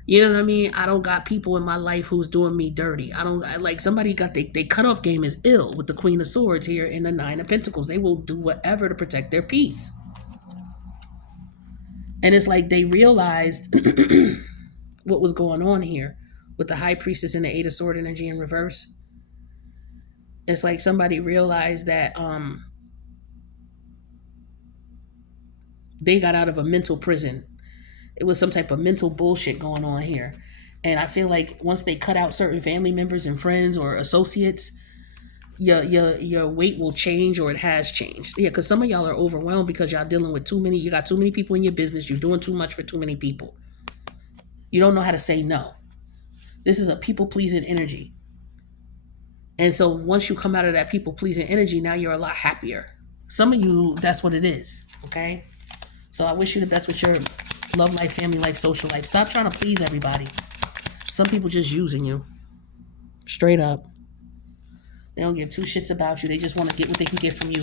You know what I mean? I don't got people in my life who's doing me dirty. Like somebody got they cutoff game is ill with the Queen of Swords here and the Nine of Pentacles. They will do whatever to protect their peace. And it's like they realized what was going on here with the High Priestess and the Eight of Sword energy in reverse. It's like somebody realized that they got out of a mental prison. It was some type of mental bullshit going on here. And I feel like once they cut out certain family members and friends or associates, your weight will change, or it has changed. Yeah, because some of y'all are overwhelmed because y'all dealing with you got too many people in your business, you're doing too much for too many people. You don't know how to say no. This is a people pleasing energy. And so once you come out of that people pleasing energy, now you're a lot happier. Some of you, that's what it is. Okay. So I wish you the best with your love life, family life, social life. Stop trying to please everybody. Some people just using you. Straight up. They don't give two shits about you. They just want to get what they can get from you.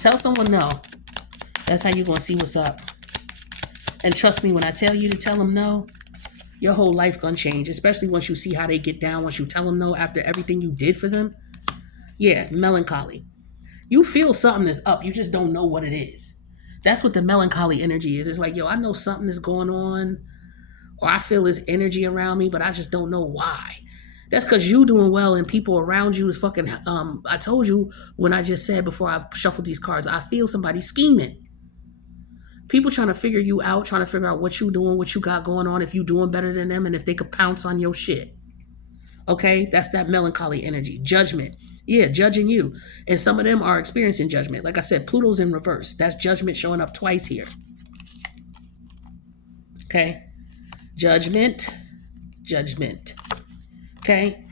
Tell someone no. That's how you're going to see what's up. And trust me, when I tell you to tell them no, your whole life going to change. Especially once you see how they get down. Once you tell them no after everything you did for them. Yeah, melancholy. You feel something is up. You just don't know what it is. That's what the melancholy energy is. It's like, yo, I know something is going on. Or I feel this energy around me, but I just don't know why. That's because you doing well and people around you is fucking, I told you when I just said before I shuffled these cards, I feel somebody scheming. People trying to figure you out, trying to figure out what you doing, what you got going on, if you doing better than them, and if they could pounce on your shit. Okay? That's that melancholy energy. Judgment. Yeah, judging you. And some of them are experiencing judgment. Like I said, Pluto's in reverse. That's judgment showing up twice here. Okay? Judgment. Judgment. Okay?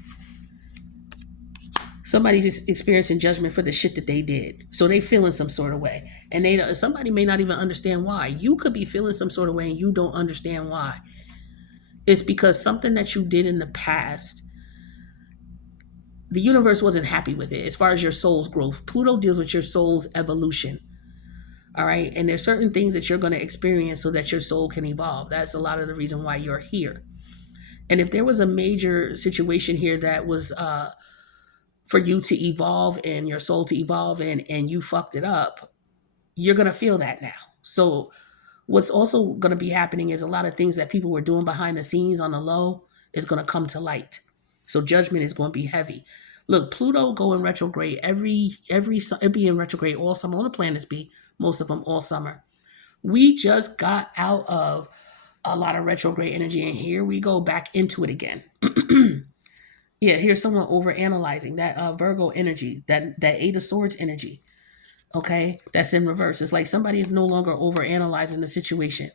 Somebody's experiencing judgment for the shit that they did. So they feeling some sort of way. And somebody may not even understand why. You could be feeling some sort of way and you don't understand why. It's because something that you did in the past, the universe wasn't happy with it as far as your soul's growth. Pluto deals with your soul's evolution. All right. And there's certain things that you're going to experience so that your soul can evolve. That's a lot of the reason why you're here. And if there was a major situation here that was for you to evolve and your soul to evolve and you fucked it up, you're going to feel that now. So what's also going to be happening is a lot of things that people were doing behind the scenes on the low is going to come to light. So judgment is going to be heavy. Look, Pluto go in retrograde it be in retrograde all summer. All the planets be, most of them all summer. We just got out of a lot of retrograde energy and here we go back into it again. Yeah, here's someone over analyzing that Virgo energy, that Eight of Swords energy. Okay, that's in reverse. It's like somebody is no longer over analyzing the situation.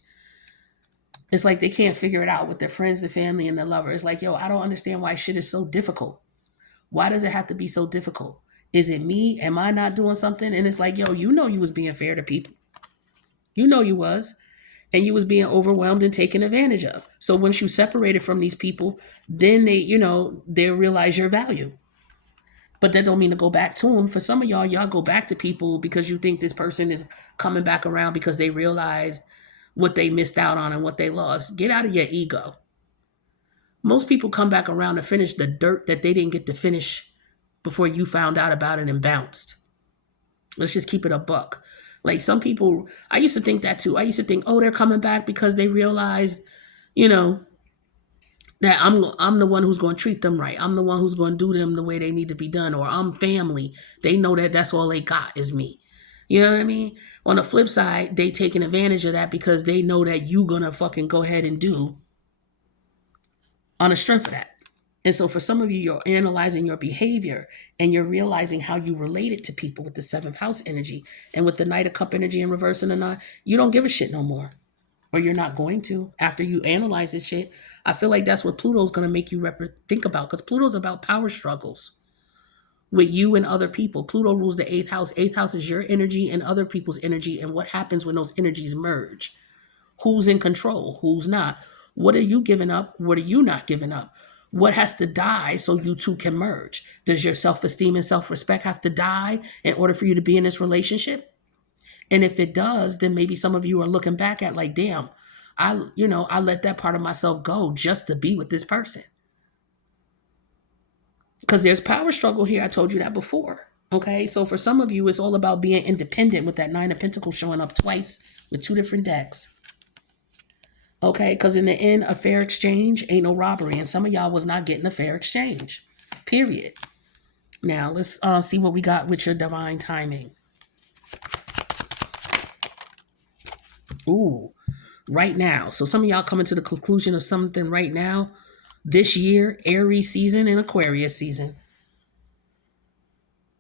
It's like they can't figure it out with their friends, their family, and their lover. It's like, yo, I don't understand why shit is so difficult. Why does it have to be so difficult? Is it me? Am I not doing something? And it's like, yo, you know you was being fair to people. You know you was. and you was being overwhelmed and taken advantage of. So once you separated from these people, then they realize your value. But that don't mean to go back to them. For some of y'all go back to people because you think this person is coming back around because they realized what they missed out on and what they lost. Get out of your ego. Most people come back around to finish the dirt that they didn't get to finish before you found out about it and bounced. Let's just keep it a buck. Like some people, I used to think that too. I used to think, oh, they're coming back because they realized, you know, that I'm the one who's going to treat them right. I'm the one who's going to do them the way they need to be done. Or I'm family. They know that that's all they got is me. You know what I mean? On the flip side, they taking advantage of that because they know that you going to fucking go ahead and do on the strength of that. And so for some of you, you're analyzing your behavior and you're realizing how you related to people with the seventh house energy and with the Knight of Cup energy in reverse and the nine. You don't give a shit no more. Or you're not going to after you analyze this shit. I feel like that's what Pluto's going to make you think about, because Pluto's about power struggles with you and other people. Pluto rules the eighth house. Eighth house is your energy and other people's energy, and what happens when those energies merge. Who's in control? Who's not? What are you giving up? What are you not giving up? What has to die so you two can merge? Does your self-esteem and self-respect have to die in order for you to be in this relationship? And if it does, then maybe some of you are looking back at like, damn, I let that part of myself go just to be with this person. Because there's power struggle here. I told you that before. Okay. So for some of you, it's all about being independent with that Nine of Pentacles showing up twice with two different decks. Okay. Because in the end, a fair exchange ain't no robbery. And some of y'all was not getting a fair exchange. Period. Now let's see what we got with your divine timing. Ooh, right now. So some of y'all coming to the conclusion of something right now. This year, Aries season and Aquarius season.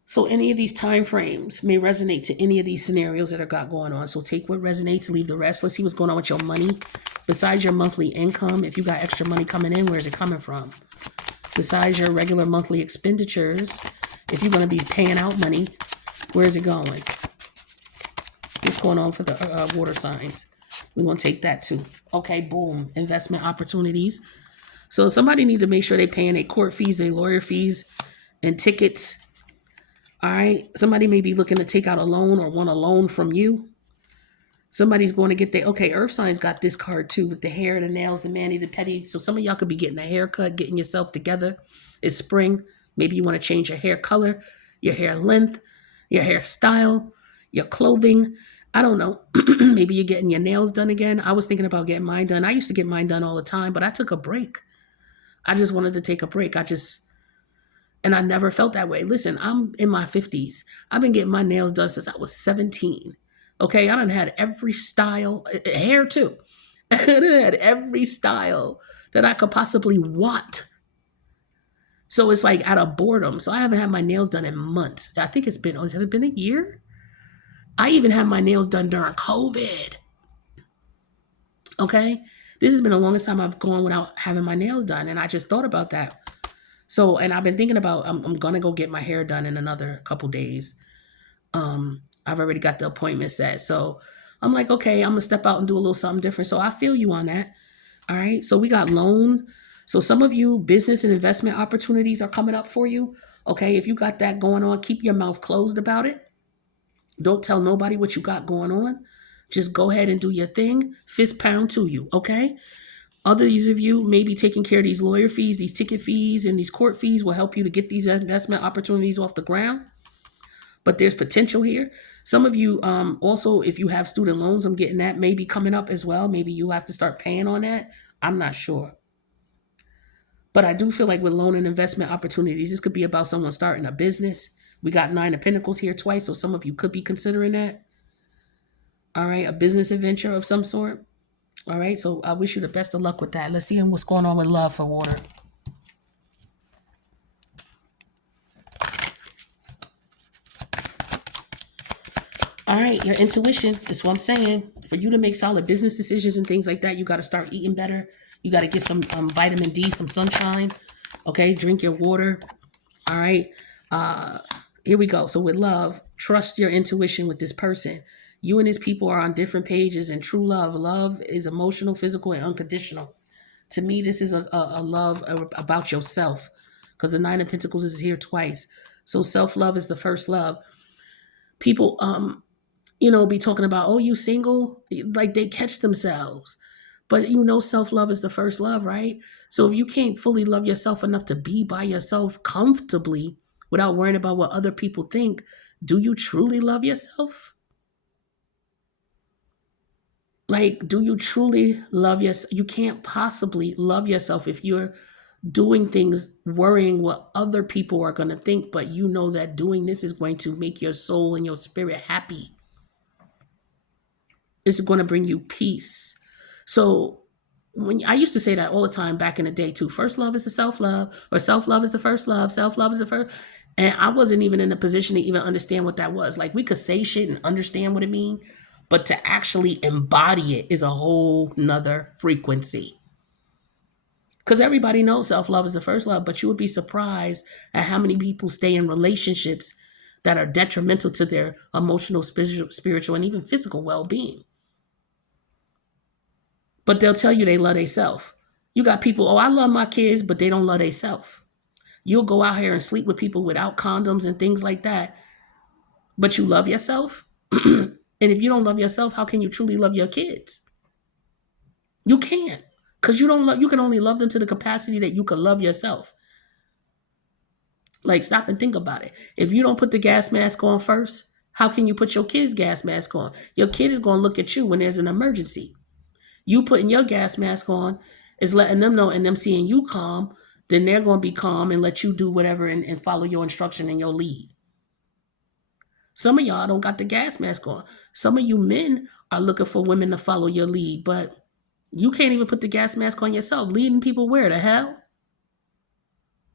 So any of these time frames may resonate to any of these scenarios that are got going on. So take what resonates, leave the rest. Let's see what's going on with your money. Besides your monthly income, if you got extra money coming in, where's it coming from? Besides your regular monthly expenditures, if you're going to be paying out money, where is it going? What's going on for the water signs? We're going to take that too. Okay, boom. Investment opportunities. So somebody need to make sure they're paying their court fees, their lawyer fees, and tickets. All right. Somebody may be looking to take out a loan or want a loan from you. Somebody's going to get Earth signs got this card too with the hair, the nails, the mani, the petty. So some of y'all could be getting a haircut, getting yourself together. It's spring. Maybe you want to change your hair color, your hair length, your hairstyle, your clothing. I don't know. Maybe you're getting your nails done again. I was thinking about getting mine done. I used to get mine done all the time, but I took a break. I just wanted to take a break. And I never felt that way. Listen, I'm in my 50s. I've been getting my nails done since I was 17. Okay, I done had every style, hair too. I done had every style that I could possibly want. So it's like out of boredom. So I haven't had my nails done in months. I think has it been a year? I even had my nails done during COVID. Okay, this has been the longest time I've gone without having my nails done. And I just thought about that. So, and I've been thinking about, I'm going to go get my hair done in another couple days. I've already got the appointment set. So I'm like, okay, I'm going to step out and do a little something different. So I feel you on that. All right. So we got loan. So some of you business and investment opportunities are coming up for you. Okay. If you got that going on, keep your mouth closed about it. Don't tell nobody what you got going on. Just go ahead and do your thing. Fist pound to you. Okay. Others of you may be taking care of these lawyer fees, these ticket fees, and these court fees will help you to get these investment opportunities off the ground. But there's potential here. Some of you also, if you have student loans, I'm getting that may be coming up as well. Maybe you have to start paying on that. I'm not sure. But I do feel like with loan and investment opportunities, this could be about someone starting a business. We got Nine of Pentacles here twice, so some of you could be considering that. All right, a business adventure of some sort. All right, so I wish you the best of luck with that. Let's see what's going on with love for water. All right, your intuition, that's what I'm saying. For you to make solid business decisions and things like that, you got to start eating better. You got to get some vitamin D, some sunshine. Okay, drink your water. All right, here we go. So with love, trust your intuition with this person. You and his people are on different pages. And true love, love is emotional, physical, and unconditional. To me, this is a love about yourself, because the Nine of Pentacles is here twice. So self-love is the first love. People, be talking about, oh, you single? Like they catch themselves. But self-love is the first love, right? So if you can't fully love yourself enough to be by yourself comfortably without worrying about what other people think, do you truly love yourself? Like, do you truly love yourself? You can't possibly love yourself if you're doing things worrying what other people are going to think, but you know that doing this is going to make your soul and your spirit happy. It's going to bring you peace. So when I used to say that all the time back in the day too, first love is the self-love, or self-love is the first love, self-love is the first. And I wasn't even in a position to even understand what that was. Like, we could say shit and understand what it means, but to actually embody it is a whole nother frequency. Because everybody knows self-love is the first love, but you would be surprised at how many people stay in relationships that are detrimental to their emotional, spiritual, and even physical well-being. But they'll tell you they love themselves. You got people, oh, I love my kids, but they don't love themselves. You'll go out here and sleep with people without condoms and things like that, but you love yourself. And if you don't love yourself, how can you truly love your kids? You can't, because you can only love them to the capacity that you can love yourself. Like, stop and think about it. If you don't put the gas mask on first, how can you put your kid's gas mask on? Your kid is going to look at you when there's an emergency. You putting your gas mask on is letting them know, and them seeing you calm, then they're going to be calm and let you do whatever and follow your instruction and your lead. Some of y'all don't got the gas mask on. Some of you men are looking for women to follow your lead, but you can't even put the gas mask on yourself. Leading people where the hell?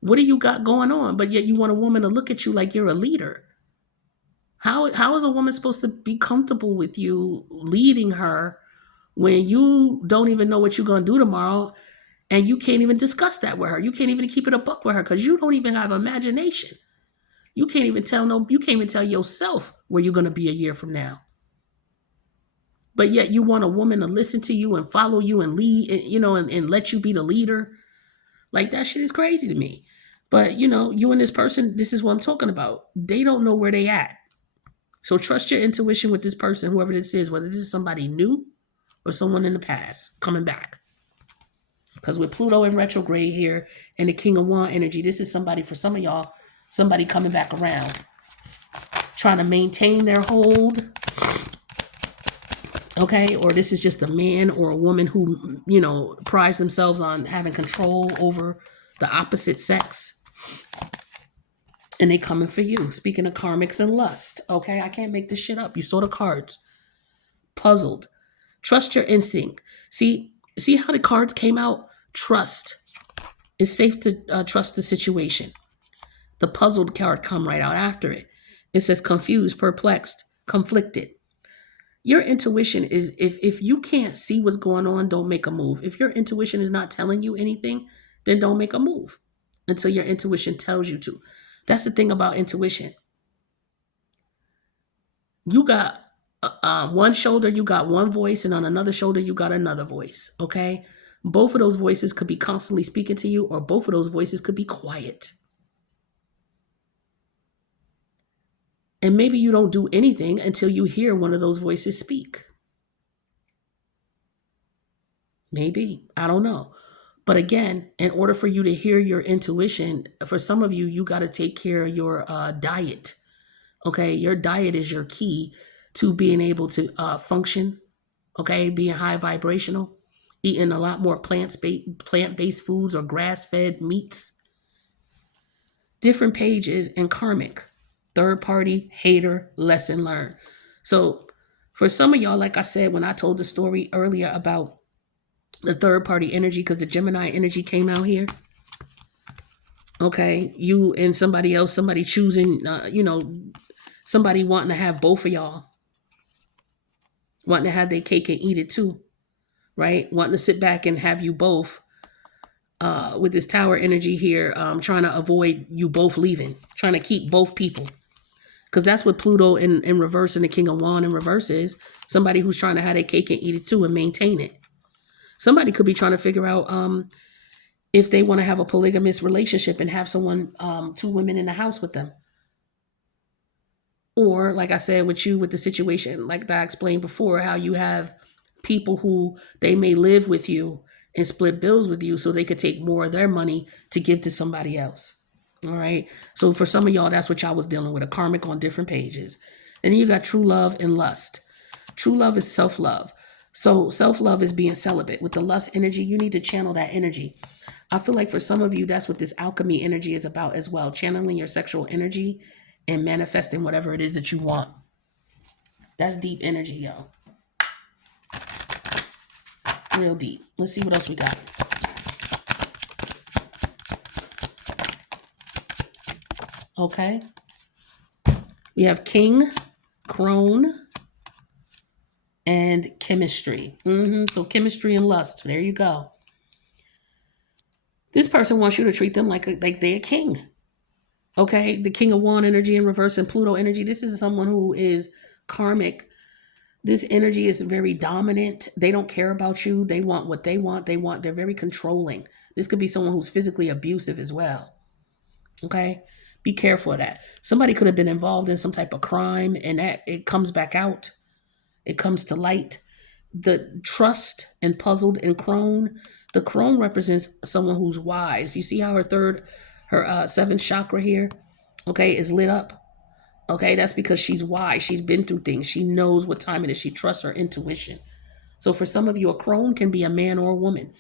What do you got going on? But yet you want a woman to look at you like you're a leader. How is a woman supposed to be comfortable with you leading her when you don't even know what you're going to do tomorrow, and you can't even discuss that with her? You can't even keep it a buck with her because you don't even have imagination. You can't even tell yourself where you're going to be a year from now. But yet you want a woman to listen to you and follow you and lead, and let you be the leader. Like, that shit is crazy to me. But you and this person, this is what I'm talking about. They don't know where they at. So trust your intuition with this person, whoever this is, whether this is somebody new or someone in the past coming back. Because with Pluto in retrograde here and the King of Wands energy, this is somebody, for some of y'all, somebody coming back around, trying to maintain their hold. Okay, or this is just a man or a woman who, prides themselves on having control over the opposite sex. And they coming for you. Speaking of karmics and lust, okay? I can't make this shit up. You saw the cards. Puzzled. Trust your instinct. See how the cards came out? Trust. It's safe to trust the situation. The puzzled card come right out after it. It says confused, perplexed, conflicted. Your intuition is, if you can't see what's going on, don't make a move. If your intuition is not telling you anything, then don't make a move until your intuition tells you to. That's the thing about intuition. You got one shoulder, you got one voice, and on another shoulder, you got another voice, okay? Both of those voices could be constantly speaking to you, or both of those voices could be quiet. And maybe you don't do anything until you hear one of those voices speak. Maybe. I don't know. But again, in order for you to hear your intuition, for some of you, you got to take care of your diet. Okay, your diet is your key to being able to function. Okay, being high vibrational, eating a lot more plant-based foods or grass-fed meats. Different pages in karmic, third party, hater, lesson learned. So for some of y'all, like I said, when I told the story earlier about the third party energy, because the Gemini energy came out here. Okay, you and somebody else, somebody choosing, somebody wanting to have both of y'all, wanting to have their cake and eat it too, right? Wanting to sit back and have you both with this tower energy here, trying to avoid you both leaving, trying to keep both people. Because that's what Pluto in reverse and the King of Wand in reverse is. Somebody who's trying to have their cake and eat it too and maintain it. Somebody could be trying to figure out if they want to have a polygamous relationship and have someone, two women in the house with them. Or, like I said, with you, with the situation, like I explained before, how you have people who they may live with you and split bills with you so they could take more of their money to give to somebody else. All right. So for some of y'all, that's what y'all was dealing with, a karmic on different pages. And then you got true love and lust. True love is self-love. So self-love is being celibate. With the lust energy, you need to channel that energy. I feel like for some of you, that's what this alchemy energy is about as well. Channeling your sexual energy and manifesting whatever it is that you want. That's deep energy, yo. Real deep. Let's see what else we got. Okay. We have King, Crone, and chemistry. So chemistry and lust. There you go. This person wants you to treat them like they're a king. Okay. The King of Wand energy in reverse and Pluto energy. This is someone who is karmic. This energy is very dominant. They don't care about you. They want what they want. They're very controlling. This could be someone who's physically abusive as well. Okay. Be careful of that. Somebody could have been involved in some type of crime and that it comes back out. It comes to light. The trust and puzzled and crone. The crone represents someone who's wise. You see how her seventh chakra here, okay, is lit up. Okay, that's because she's wise. She's been through things. She knows what time it is. She trusts her intuition. So for some of you, a crone can be a man or a woman,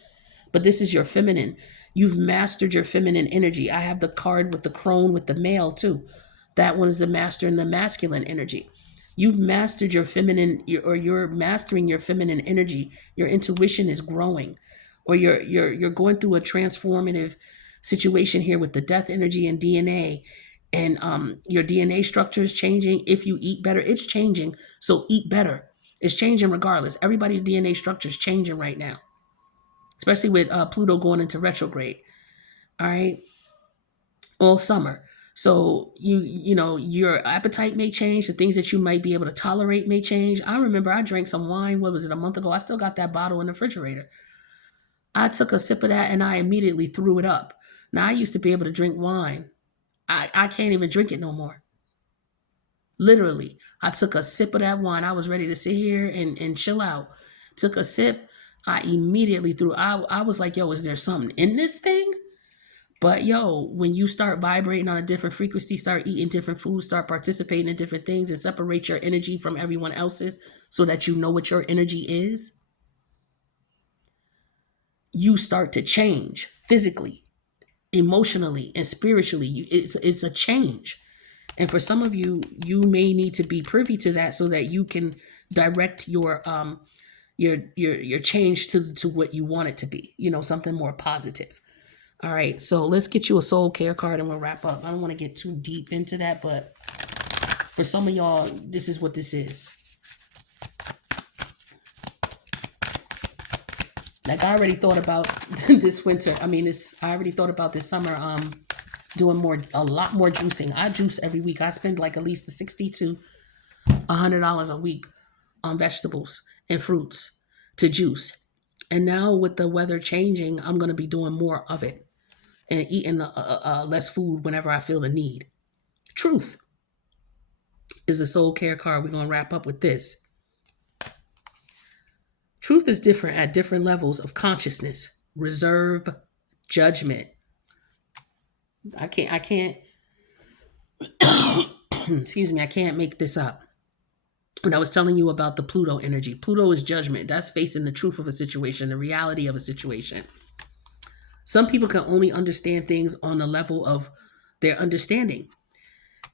but this is your feminine. You've mastered your feminine energy. I have the card with the crone with the male too. That one is the master in the masculine energy. You've mastered your feminine, or you're mastering your feminine energy. Your intuition is growing, or you're going through a transformative situation here with the death energy and DNA. And your DNA structure is changing. If you eat better, it's changing. So eat better. It's changing regardless. Everybody's DNA structure is changing right now, especially with Pluto going into retrograde. All right, all summer. So you know your appetite may change. The things that you might be able to tolerate may change. I remember I drank some wine. What was it, a month ago? I still got that bottle in the refrigerator. I took a sip of that and I immediately threw it up. Now I used to be able to drink wine. I can't even drink it no more. Literally, I took a sip of that wine. I was ready to sit here and chill out. Took a sip. I immediately threw. I was like, yo, is there something in this thing? But yo, when you start vibrating on a different frequency, start eating different foods, start participating in different things, and separate your energy from everyone else's so that you know what your energy is, you start to change physically, emotionally, and spiritually. It's a change. And for some of you, you may need to be privy to that so that you can direct your change to what you want it to be. You know, something more positive. All right, so let's get you a soul care card and we'll wrap up. I don't want to get too deep into that, but for some of y'all, this is what this is. Like I already thought about this winter. I already thought about this summer. Doing a lot more juicing. I juice every week. I spend like at least $60 to $100 a week on vegetables and fruits to juice. And now with the weather changing, I'm going to be doing more of it and eating less food whenever I feel the need. Truth is the soul care card. We're going to wrap up with this. Truth is different at different levels of consciousness, reserve, judgment. I can't, excuse me, I can't make this up. When I was telling you about the Pluto energy, Pluto is judgment. That's facing the truth of a situation, the reality of a situation. Some people can only understand things on the level of their understanding.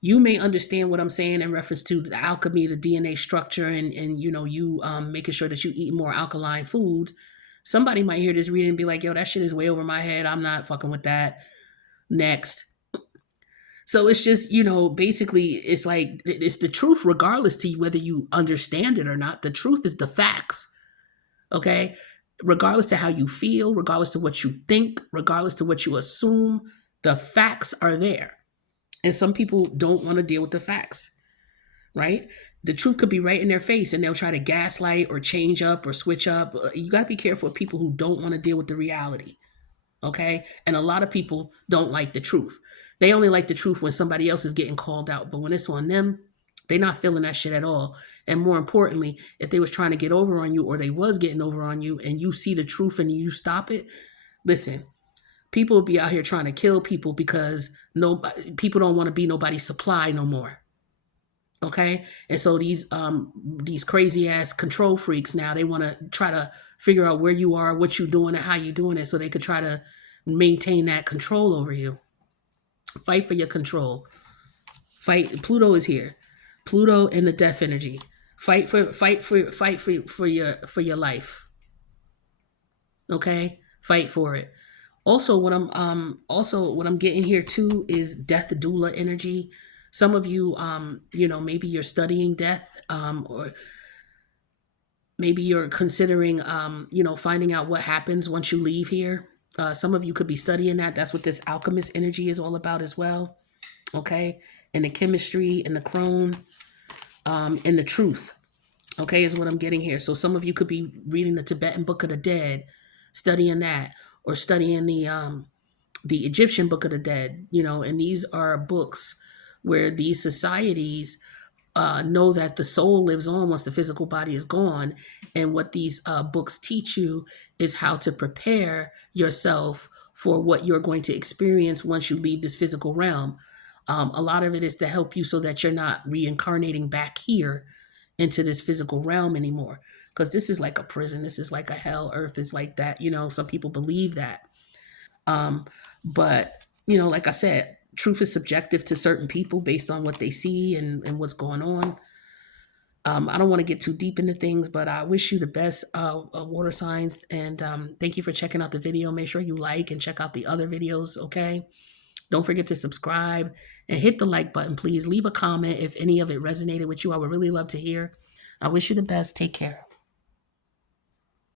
You may understand what I'm saying in reference to the alchemy, the DNA structure, and you making sure that you eat more alkaline foods. Somebody might hear this reading and be like, yo, that shit is way over my head. I'm not fucking with that. Next. So it's just, basically it's like, it's the truth regardless to whether you understand it or not. The truth is the facts. Okay. Regardless to how you feel, regardless to what you think, regardless to what you assume, the facts are there. And some people don't want to deal with the facts. right? The truth could be right in their face and they'll try to gaslight or change up or switch up. You got to be careful of people who don't want to deal with the reality, okay? And a lot of people don't like the truth. They only like the truth when somebody else is getting called out, but when it's on them, they're not feeling that shit at all. And more importantly, if they was trying to get over on you or they was getting over on you and you see the truth and you stop it, listen, people will be out here trying to kill people because people don't want to be nobody's supply no more. Okay. And so these crazy ass control freaks now, they want to try to figure out where you are, what you're doing, and how you're doing it so they could try to maintain that control over you. Fight for your control. Fight. Pluto is here. Pluto and the death energy. Fight for your life. Okay? Fight for it. Also what I'm getting here too is death doula energy. Some of you, maybe you're studying death, or maybe you're considering, finding out what happens once you leave here. Some of you could be studying that. That's what this alchemist energy is all about as well. Okay, and the chemistry and the crone, and the truth. Okay, is what I'm getting here. So some of you could be reading the Tibetan Book of the Dead, studying that, or studying the Egyptian Book of the Dead. And these are books where these societies know that the soul lives on once the physical body is gone. And what these books teach you is how to prepare yourself for what you're going to experience once you leave this physical realm. A lot of it is to help you so that you're not reincarnating back here into this physical realm anymore. Because this is like a prison. This is like a hell. Earth is like that. Some people believe that. Um, but, like I said, truth is subjective to certain people based on what they see and what's going on. I don't want to get too deep into things, but I wish you the best, water signs. And thank you for checking out the video. Make sure you like and check out the other videos, okay? Don't forget to subscribe and hit the like button, please. Leave a comment if any of it resonated with you. I would really love to hear. I wish you the best. Take care.